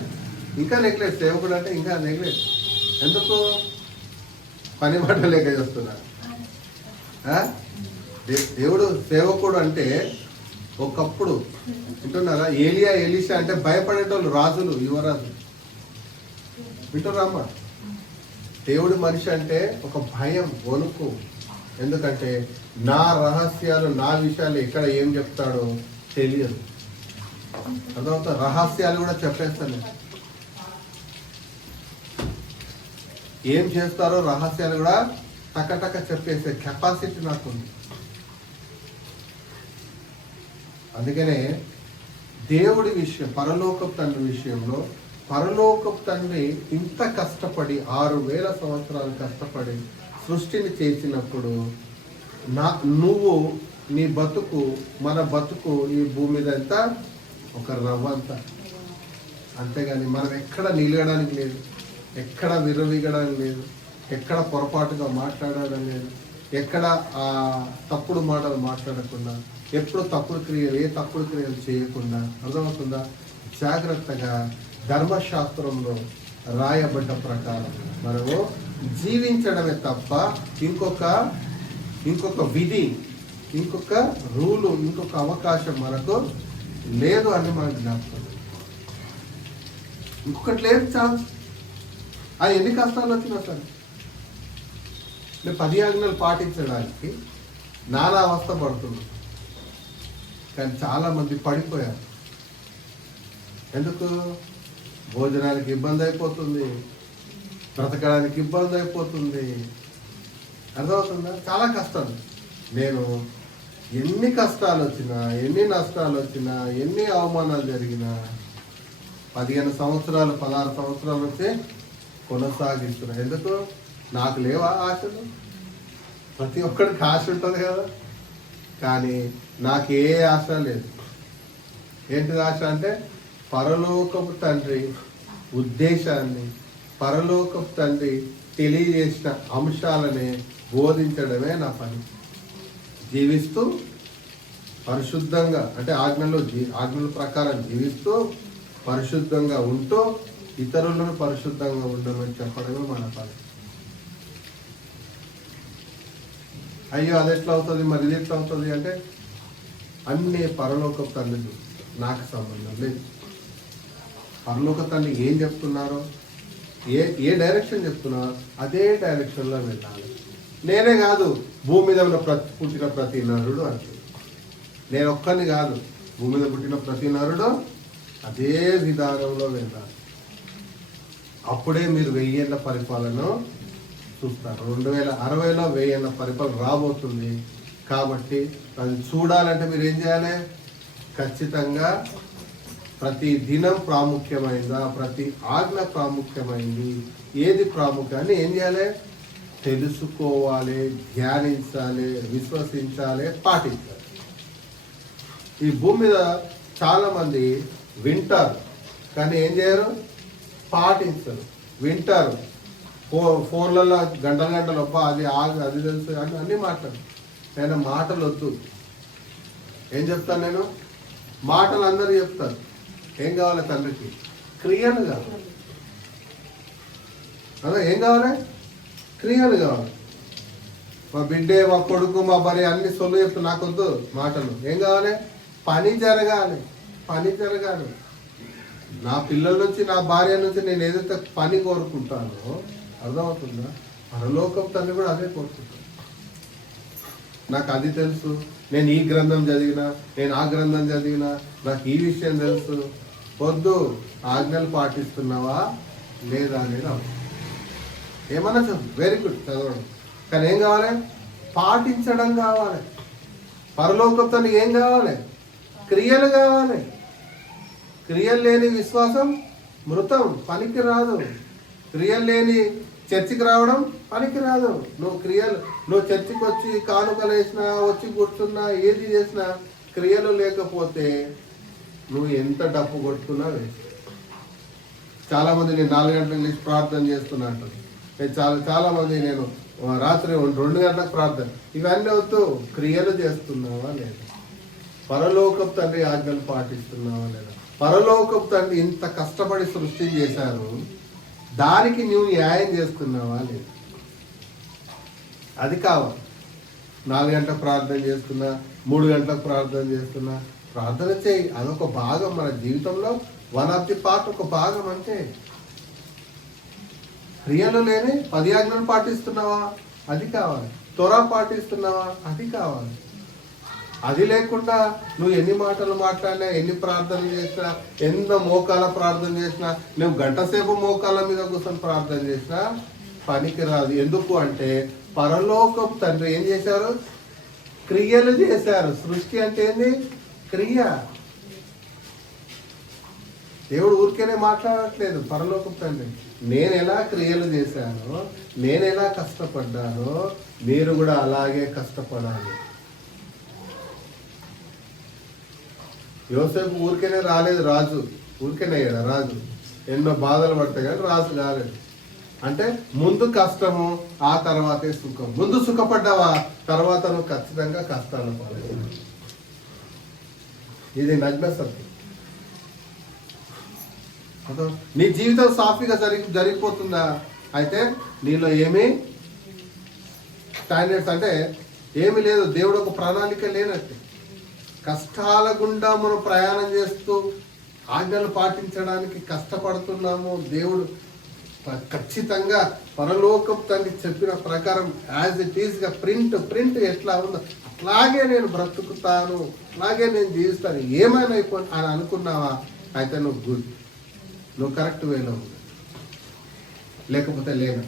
ఇంకా నెగ్లెక్ట్, సేవకుడు అంటే ఇంకా నెగ్లెక్ట్. ఎందుకు? పని మాట లేక చేస్తున్నారు. దేవుడు సేవకుడు అంటే ఒకప్పుడు వింటున్నారా? ఏలియా, ఎలీషా అంటే భయపడేటోళ్ళు, రాజులు, యువరాజులు. వింటున్నారమ్మా? దేవుడి మనిషి అంటే ఒక భయం, వణుకు. ఎందుకంటే నా రహస్యాలు, నా విషయాలు ఎక్కడ ఏం చెప్తాడో తెలియదు. అదొక రహస్యాలు కూడా చెప్పేస్తాను. ఏం చేస్తారో రహస్యాలు కూడా టకటక చెప్పేసే కెపాసిటీ నాకుంది. అందుకనే దేవుడి విషయం, పరలోకపు తండ్రి విషయంలో, పరలోకపు తండ్రి ఇంత కష్టపడి 6000 సంవత్సరాలు కష్టపడి సృష్టిని చేసినప్పుడు నువ్వు, నీ బతుకు, మన బతుకు ఈ భూమి మీద ఎంత ఒక రవ్వంత. అంతేగాని మనం ఎక్కడ నిలగడానికి లేదు, ఎక్కడ విర్రవీగడానికి లేదు, ఎక్కడ పొరపాటుగా మాట్లాడడం లేదు, ఎక్కడ తప్పుడు మాటలు మాట్లాడకుండా, ఎప్పుడు తప్పుడు క్రియలు, ఏ తప్పుడు క్రియలు చేయకుండా, అర్థమవుతుందా? జాగ్రత్తగా ధర్మశాస్త్రంలో రాయబడ్డ ప్రకారం మనము జీవించడమే తప్ప ఇంకొక విధి, ఇంకొక రూలు, ఇంకొక అవకాశం మనకు లేదు అని మనకు జ్ఞాపకం. ఇంకొకటి లేదు ఛాన్స్. అది ఎన్ని కష్టాలు వచ్చినా సరే నేను 10 ఆజ్ఞలు పాటించడానికి నానా అవస్థ పడుతున్నాను. కానీ చాలామంది పడిపోయారు. ఎందుకు? భోజనానికి ఇబ్బంది అయిపోతుంది, బ్రతకడానికి ఇబ్బంది అయిపోతుంది. అర్థమవుతుందా? చాలా కష్టం. నేను ఎన్ని కష్టాలు వచ్చినా, ఎన్ని నష్టాలు వచ్చినా, ఎన్ని అవమానాలు జరిగినా 15 సంవత్సరాలు 16 సంవత్సరాల నుంచి కొనసాగిస్తున్నా. ఎందుకు? నాకు లేవా ఆశలు? ప్రతి ఒక్కరికి ఆశ ఉంటుంది కదా. కానీ నాకు ఏ ఆశ లేదు. ఏంటిది ఆశ అంటే పరలోకపు తండ్రి ఉద్దేశాన్ని, పరలోకపు తండ్రి తెలియజేసిన అంశాలని బోధించడమే నా పని. జీవిస్తూ పరిశుద్ధంగా, అంటే ఆజ్ఞల ప్రకారం జీవిస్తూ పరిశుద్ధంగా ఉంటూ ఇతరులను పరిశుద్ధంగా ఉండమని చెప్పడమే మన పని. అయ్యో అది ఎట్లా అవుతుంది, మరి ఇది ఎట్లా అవుతుంది అంటే అన్ని పరలోక తండ్రి, నాకు సంబంధం లేదు. పరలోక తండ్రి ఏం చెప్తున్నారో, ఏ డైరెక్షన్ చెప్తున్నారో అదే డైరెక్షన్లో వెళ్ళాలి. నేనే కాదు, భూమి మీద పుట్టిన ప్రతి నరుడు అంటే నేను ఒక్కరిని కాదు, భూమి మీద పుట్టిన ప్రతి నరుడు అదే విధానంలో వెళ్ళాలి. అప్పుడే మీరు 1000 ఏళ్ల పరిపాలన చూస్తారు. 2060లో 1000 ఏళ్ల పరిపాలన రాబోతుంది. కాబట్టి అది చూడాలంటే మీరు ఏం చేయాలి? ఖచ్చితంగా ప్రతి దినం ప్రాముఖ్యమైందా, ప్రతి ఆజ్ఞ ప్రాముఖ్యమైంది, ఏది ప్రాముఖ్యాన్ని ఏం చేయాలి? తెలుసుకోవాలి, ధ్యానించాలి, విశ్వసించాలి, పాటించాలి. ఈ భూమి మీద చాలామంది వింటారు కానీ ఏం చేయరు? పాటించరు. వింటారు, ఫోన్లలో గంటలు అబ్బా అది తెలుసు అని అన్నీ మాట్లాడు. నేను మాటలు వద్దు. ఏం చెప్తాను నేను? మాటలు అందరూ చెప్తారు. ఏం కావాలి తండ్రికి? క్రియలు కావాలి. అదే ఏం కావాలి? క్రియలు కావాలి. మా బిడ్డే, మా కొడుకు, మా భార్య అన్ని సొల్లు చెప్తా, నాకొద్దు మాటలు. ఏం కావాలి? పని జరగాలి. పని జరగాలి. నా పిల్లల నుంచి, నా భార్య నుంచి నేను ఏదైతే పని కోరుకుంటానో, అర్థమవుతుందా? పరలోకం తండ్రి కూడా అదే కోరుకుంటాను. నాకు అది తెలుసు, నేను ఈ గ్రంథం చదివినా, నేను ఆ గ్రంథం చదివినా, నాకు ఈ విషయం తెలుసు. వద్దు, ఆజ్ఞలు పాటిస్తున్నావా లేదా అనేది అవసరం. ఏమన్నా చదువు, వెరీ గుడ్, చదవడం. కానీ ఏం కావాలి? పాటించడం కావాలి. పరలోకంతో ఏం కావాలి? క్రియలు కావాలి. క్రియలు లేని విశ్వాసం మృతం, పనికి రాదు. క్రియలు లేని చర్చికి రావడం పనికి రాదు. నువ్వు చర్చికి వచ్చి కానుకలు వేసినా, వచ్చి కూర్చున్నా, ఏది చేసినా క్రియలు లేకపోతే నువ్వు ఎంత డప్పు కొట్టుకున్నా వేస్ట్. చాలామంది నేను 4 గంటలకు లేచి ప్రార్థన చేస్తున్నా అంటారు. చాలామంది నేను రాత్రి 2 గంటలకు ప్రార్థన. ఇవన్నీ వద్దు. క్రియలు చేస్తున్నావా లేదా? పరలోకపు తండ్రి ఆజ్ఞలు పాటిస్తున్నావా లేదా? పరలోకపు తండ్రి ఇంత కష్టపడి సృష్టి చేశారు, దానికి నువ్వు న్యాయం చేస్తున్నావా లేదా? అది కావాలి. 4 గంటలకు ప్రార్థన చేస్తున్నా, 3 గంటలకు ప్రార్థన చేస్తున్నా, ప్రార్థన చేయి. అదొక భాగం మన జీవితంలో, 1 ఆఫ్ ది పార్ట్, ఒక భాగం. అంటే క్రియలు లేని 10 ఆజ్ఞలు పాటిస్తున్నావా? అది కావాలి. త్వర పాటిస్తున్నావా? అది కావాలి. అది లేకుండా నువ్వు ఎన్ని మాటలు మాట్లాడినా, ఎన్ని ప్రార్థనలు చేసినా, ఎంత మోకాల ప్రార్థన చేసినా, నువ్వు గంట సేపు మోకాల మీద కూర్చొని ప్రార్థన చేసినా పనికి రాదు. ఎందుకు అంటే పరలోకపు తండ్రి ఏం చేశారు? క్రియలు చేశారు. సృష్టి అంటే ఏంది? క్రియ. దేవుడు ఊరికేనే మాట్లాడట్లేదు. పరలోకపు తండ్రి నేను ఎలా క్రియలు చేశానో, నేను ఎలా కష్టపడ్డానో మీరు కూడా అలాగే కష్టపడాలి. యోసేపు ఊరికేనే రాలేదు రాజు. ఊరికేనే కదా రాజు. ఎన్నో బాధలు పడతాయి కానీ రాజు కాలేదు. అంటే ముందు కష్టము, ఆ తర్వాతే సుఖం. ముందు సుఖపడ్డావా, తర్వాత నువ్వు ఖచ్చితంగా కష్టాలు పడలేదు. ఇది నగ్న సత్యం. నీ జీవితం సాఫీగా జరిగిపోతుందా? అయితే నీలో ఏమీ స్టాండర్డ్స్ అంటే ఏమీ లేదు. దేవుడు ఒక ప్రణాళిక లేనట్టు. కష్టాల గుండా మనం ప్రయాణం చేస్తూ ఆజ్ఞలు పాటించడానికి కష్టపడుతున్నాము. దేవుడు ఖచ్చితంగా పరలోకం తండ్రి చెప్పిన ప్రకారం యాజ్ ఇట్ ఈస్గా ప్రింట్ ఎట్లా ఉందో అట్లాగే నేను బ్రతుకుతాను, అట్లాగే నేను జీవిస్తాను, ఏమైనా అయిపోయి అని అనుకున్నావా? అయితే నువ్వు గుడ్, నువ్వు కరెక్ట్ వేలో ఉంది. లేకపోతే లేను,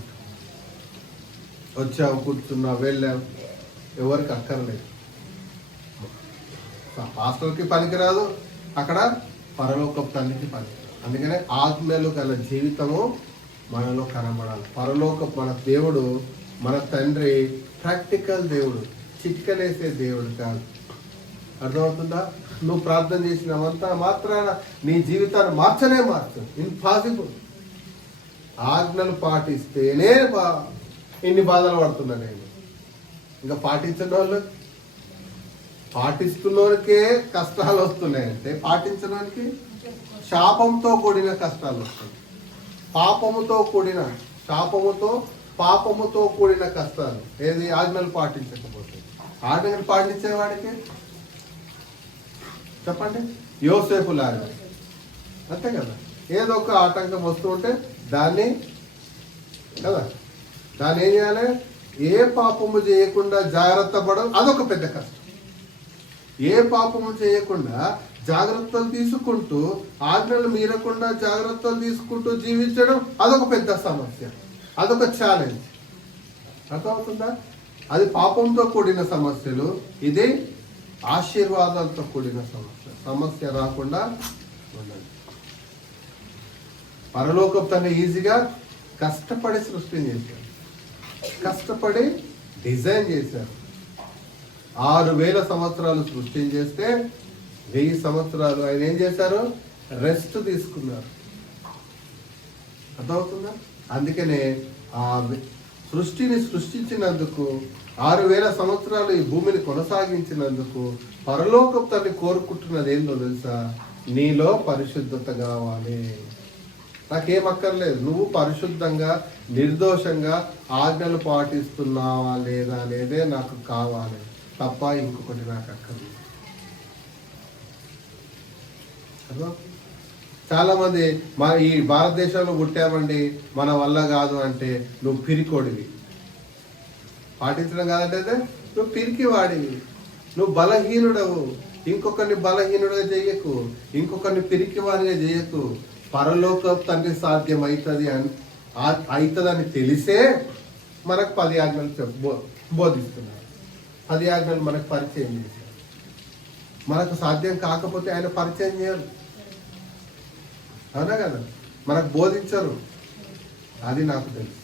వచ్చావు, కూర్చున్నావు, వెళ్ళావు, ఎవరికి అక్కర్లేదు. పాస్టర్కి పనికిరాదు, అక్కడ పరలోకపు తండ్రికి పనికిరాదు. అందుకనే ఆజ్ఞలు గల జీవితము మనలో కనబడాలి. పరలోకపు మన దేవుడు, మన తండ్రి ప్రాక్టికల్ దేవుడు, చిక్కలేసే దేవుడు కాదు. అర్థమవుతుందా? నువ్వు ప్రార్థన చేసినంత మాత్రాన నీ జీవితాన్ని మార్చు. ఇంపాసిబుల్. ఆజ్ఞలు పాటిస్తేనే ఇన్ని బాధలు పడుతున్నా నేను. ఇంకా పాటిస్తున్నోనికే కష్టాలు వస్తున్నాయంటే పాటించడానికి శాపంతో కూడిన కష్టాలు వస్తాయి. పాపముతో కూడిన కష్టాలు. ఏది? ఆజ్ఞలు పాటించకపోతే. ఆజ్ఞలు పాటించేవాడికి చెప్పండి, యోసేపు లాగా అంతే కదా. ఏదో ఒక ఆటంకం వస్తూ ఉంటే దాన్ని ఏం చేయాలి? ఏ పాపము చేయకుండా జాగ్రత్త పడడం, అదొక పెద్ద కష్టం. ఏ పాపము చేయకుండా జాగ్రత్తలు తీసుకుంటూ, ఆజ్ఞలు మీరకుండా జాగ్రత్తలు తీసుకుంటూ జీవించడం, అదొక పెద్ద సమస్య, అదొక ఛాలెంజ్. అర్థమవుతుందా? అది పాపంతో కూడిన సమస్యలు, ఇది ఆశీర్వాదాలతో కూడిన సమస్య రాకుండా ఉండండి. పరలోకపు తండ్రి ఈజీగా కష్టపడి సృష్టిని చేశారు, కష్టపడి డిజైన్ చేశారు. 6000 సంవత్సరాలు సృష్టిని చేస్తే 1000 సంవత్సరాలు ఆయన ఏం చేశారు? రెస్ట్ తీసుకున్నారు. అర్థమవుతుందా? అందుకనే ఆ సృష్టిని సృష్టించినందుకు, 6000 సంవత్సరాలు ఈ భూమిని కొనసాగించినందుకు పరలోకపు తండ్రి కోరుకుంటున్నది ఏందో తెలుసా? నీలో పరిశుద్ధత కావాలి. నాకేం అక్కర్లేదు, నువ్వు పరిశుద్ధంగా నిర్దోషంగా ఆజ్ఞలు పాటిస్తున్నావా లేదా అనేదే నాకు కావాలి తప్ప ఇంకొకటి నాకు అక్కర్లేదు. చాలా మంది ఈ భారతదేశంలో పుట్టామండి, మన వల్ల కాదు అంటే నువ్వు పిరికోడివి. పాటించడం కాదంటే నువ్వు పిరికి వాడివి, నువ్వు బలహీనుడవు. ఇంకొకరిని బలహీనుడిగా చేయకు, ఇంకొకరిని పిరికి వారిగా చేయకు. పరలోక తండ్రి సాధ్యం అవుతుందని తెలిసే మనకు 10 ఆజ్ఞలు బోధిస్తున్నారు. 10 ఆజ్ఞలు మనకు పరిచయం చేశారు. మనకు సాధ్యం కాకపోతే ఆయన పరిచయం చేయరు, అవునా కదా? మనకు బోధించరు. అది నాకు తెలుసు.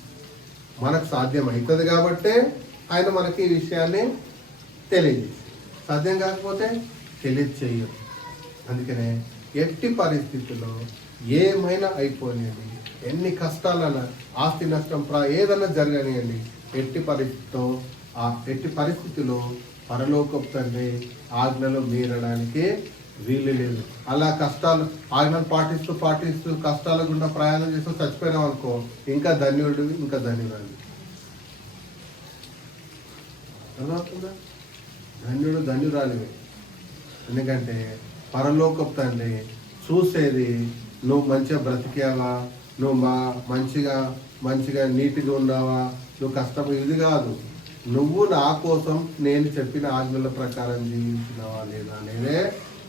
మనకు సాధ్యం అవుతుంది కాబట్టే ఆయన మనకి ఈ విషయాన్ని తెలియజేసి, సాధ్యం కాకపోతే తెలియచేయరు. అందుకనే ఎట్టి పరిస్థితుల్లో ఏమైనా అయిపోయినాయండి, ఎన్ని కష్టాలన్నా, ఆస్తి నష్టం ఏదన్నా జరగనియండి, ఎట్టి పరిస్థితిలో పరలోకపు తండ్రి ఆజ్ఞలు మీరడానికి వీలు లేదు. అలా కష్టాలు ఆజ్ఞలు పాటిస్తూ కష్టాల గుండా ప్రయాణం చేస్తూ చచ్చిపోయినాం అనుకో, ఇంకా ధన్యుడివి, ఇంకా ధన్యురాలి. అర్థమవుతుందా? ధన్యురాలివి. ఎందుకంటే పరలోకపు తండ్రి చూసేది నువ్వు మంచిగా బ్రతికావా, నువ్వు మంచిగా నీటిగా ఉన్నావా, నువ్వు కష్టపడి, ఇది కాదు. నువ్వు నా కోసం నేను చెప్పిన ఆజ్ఞల ప్రకారం జీవించినవా లేదా అనేదే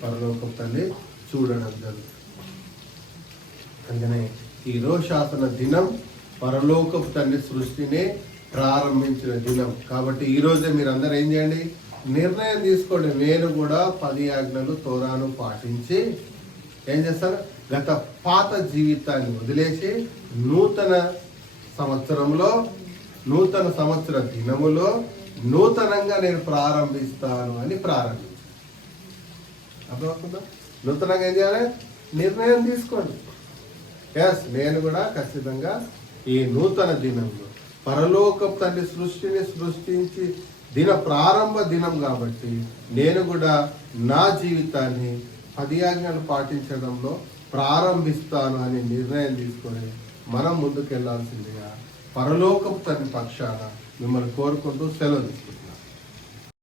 పరలోకపు తండ్రి చూడడం జరుగుతుంది. అందుకనే ఈ రోషాసన దినం పరలోకపు తండ్రి సృష్టిని ప్రారంభించిన దినం కాబట్టి ఈరోజే మీరు అందరూ ఏం చేయండి? నిర్ణయం తీసుకోండి. నేను కూడా 10 ఆజ్ఞలు తోరాను పాటించి ఏం చేస్తాను? గత పాత జీవితాన్ని వదిలేసి నూతన సంవత్సర దినములో నూతనంగా నేను ప్రారంభిస్తాను అని ప్రారంభించాను. అర్థమవుతుందా? నూతనంగా ఏం చేయాలి? నిర్ణయం తీసుకోండి. నేను కూడా ఖచ్చితంగా ఈ నూతన దినంలో పరలోకపు తండ్రి సృష్టిని సృష్టించి ప్రారంభ దినం కాబట్టి నేను కూడా నా జీవితాన్ని 10 ఆజ్ఞలు పాటించడంలో ప్రారంభిస్తాను అని నిర్ణయం తీసుకొని మనం ముందుకెళ్లాల్సిందిగా పరలోకపు తండ్రి పక్షాన మిమ్మల్ని కోరుకుంటూ సెలవు తీసుకుంటాం.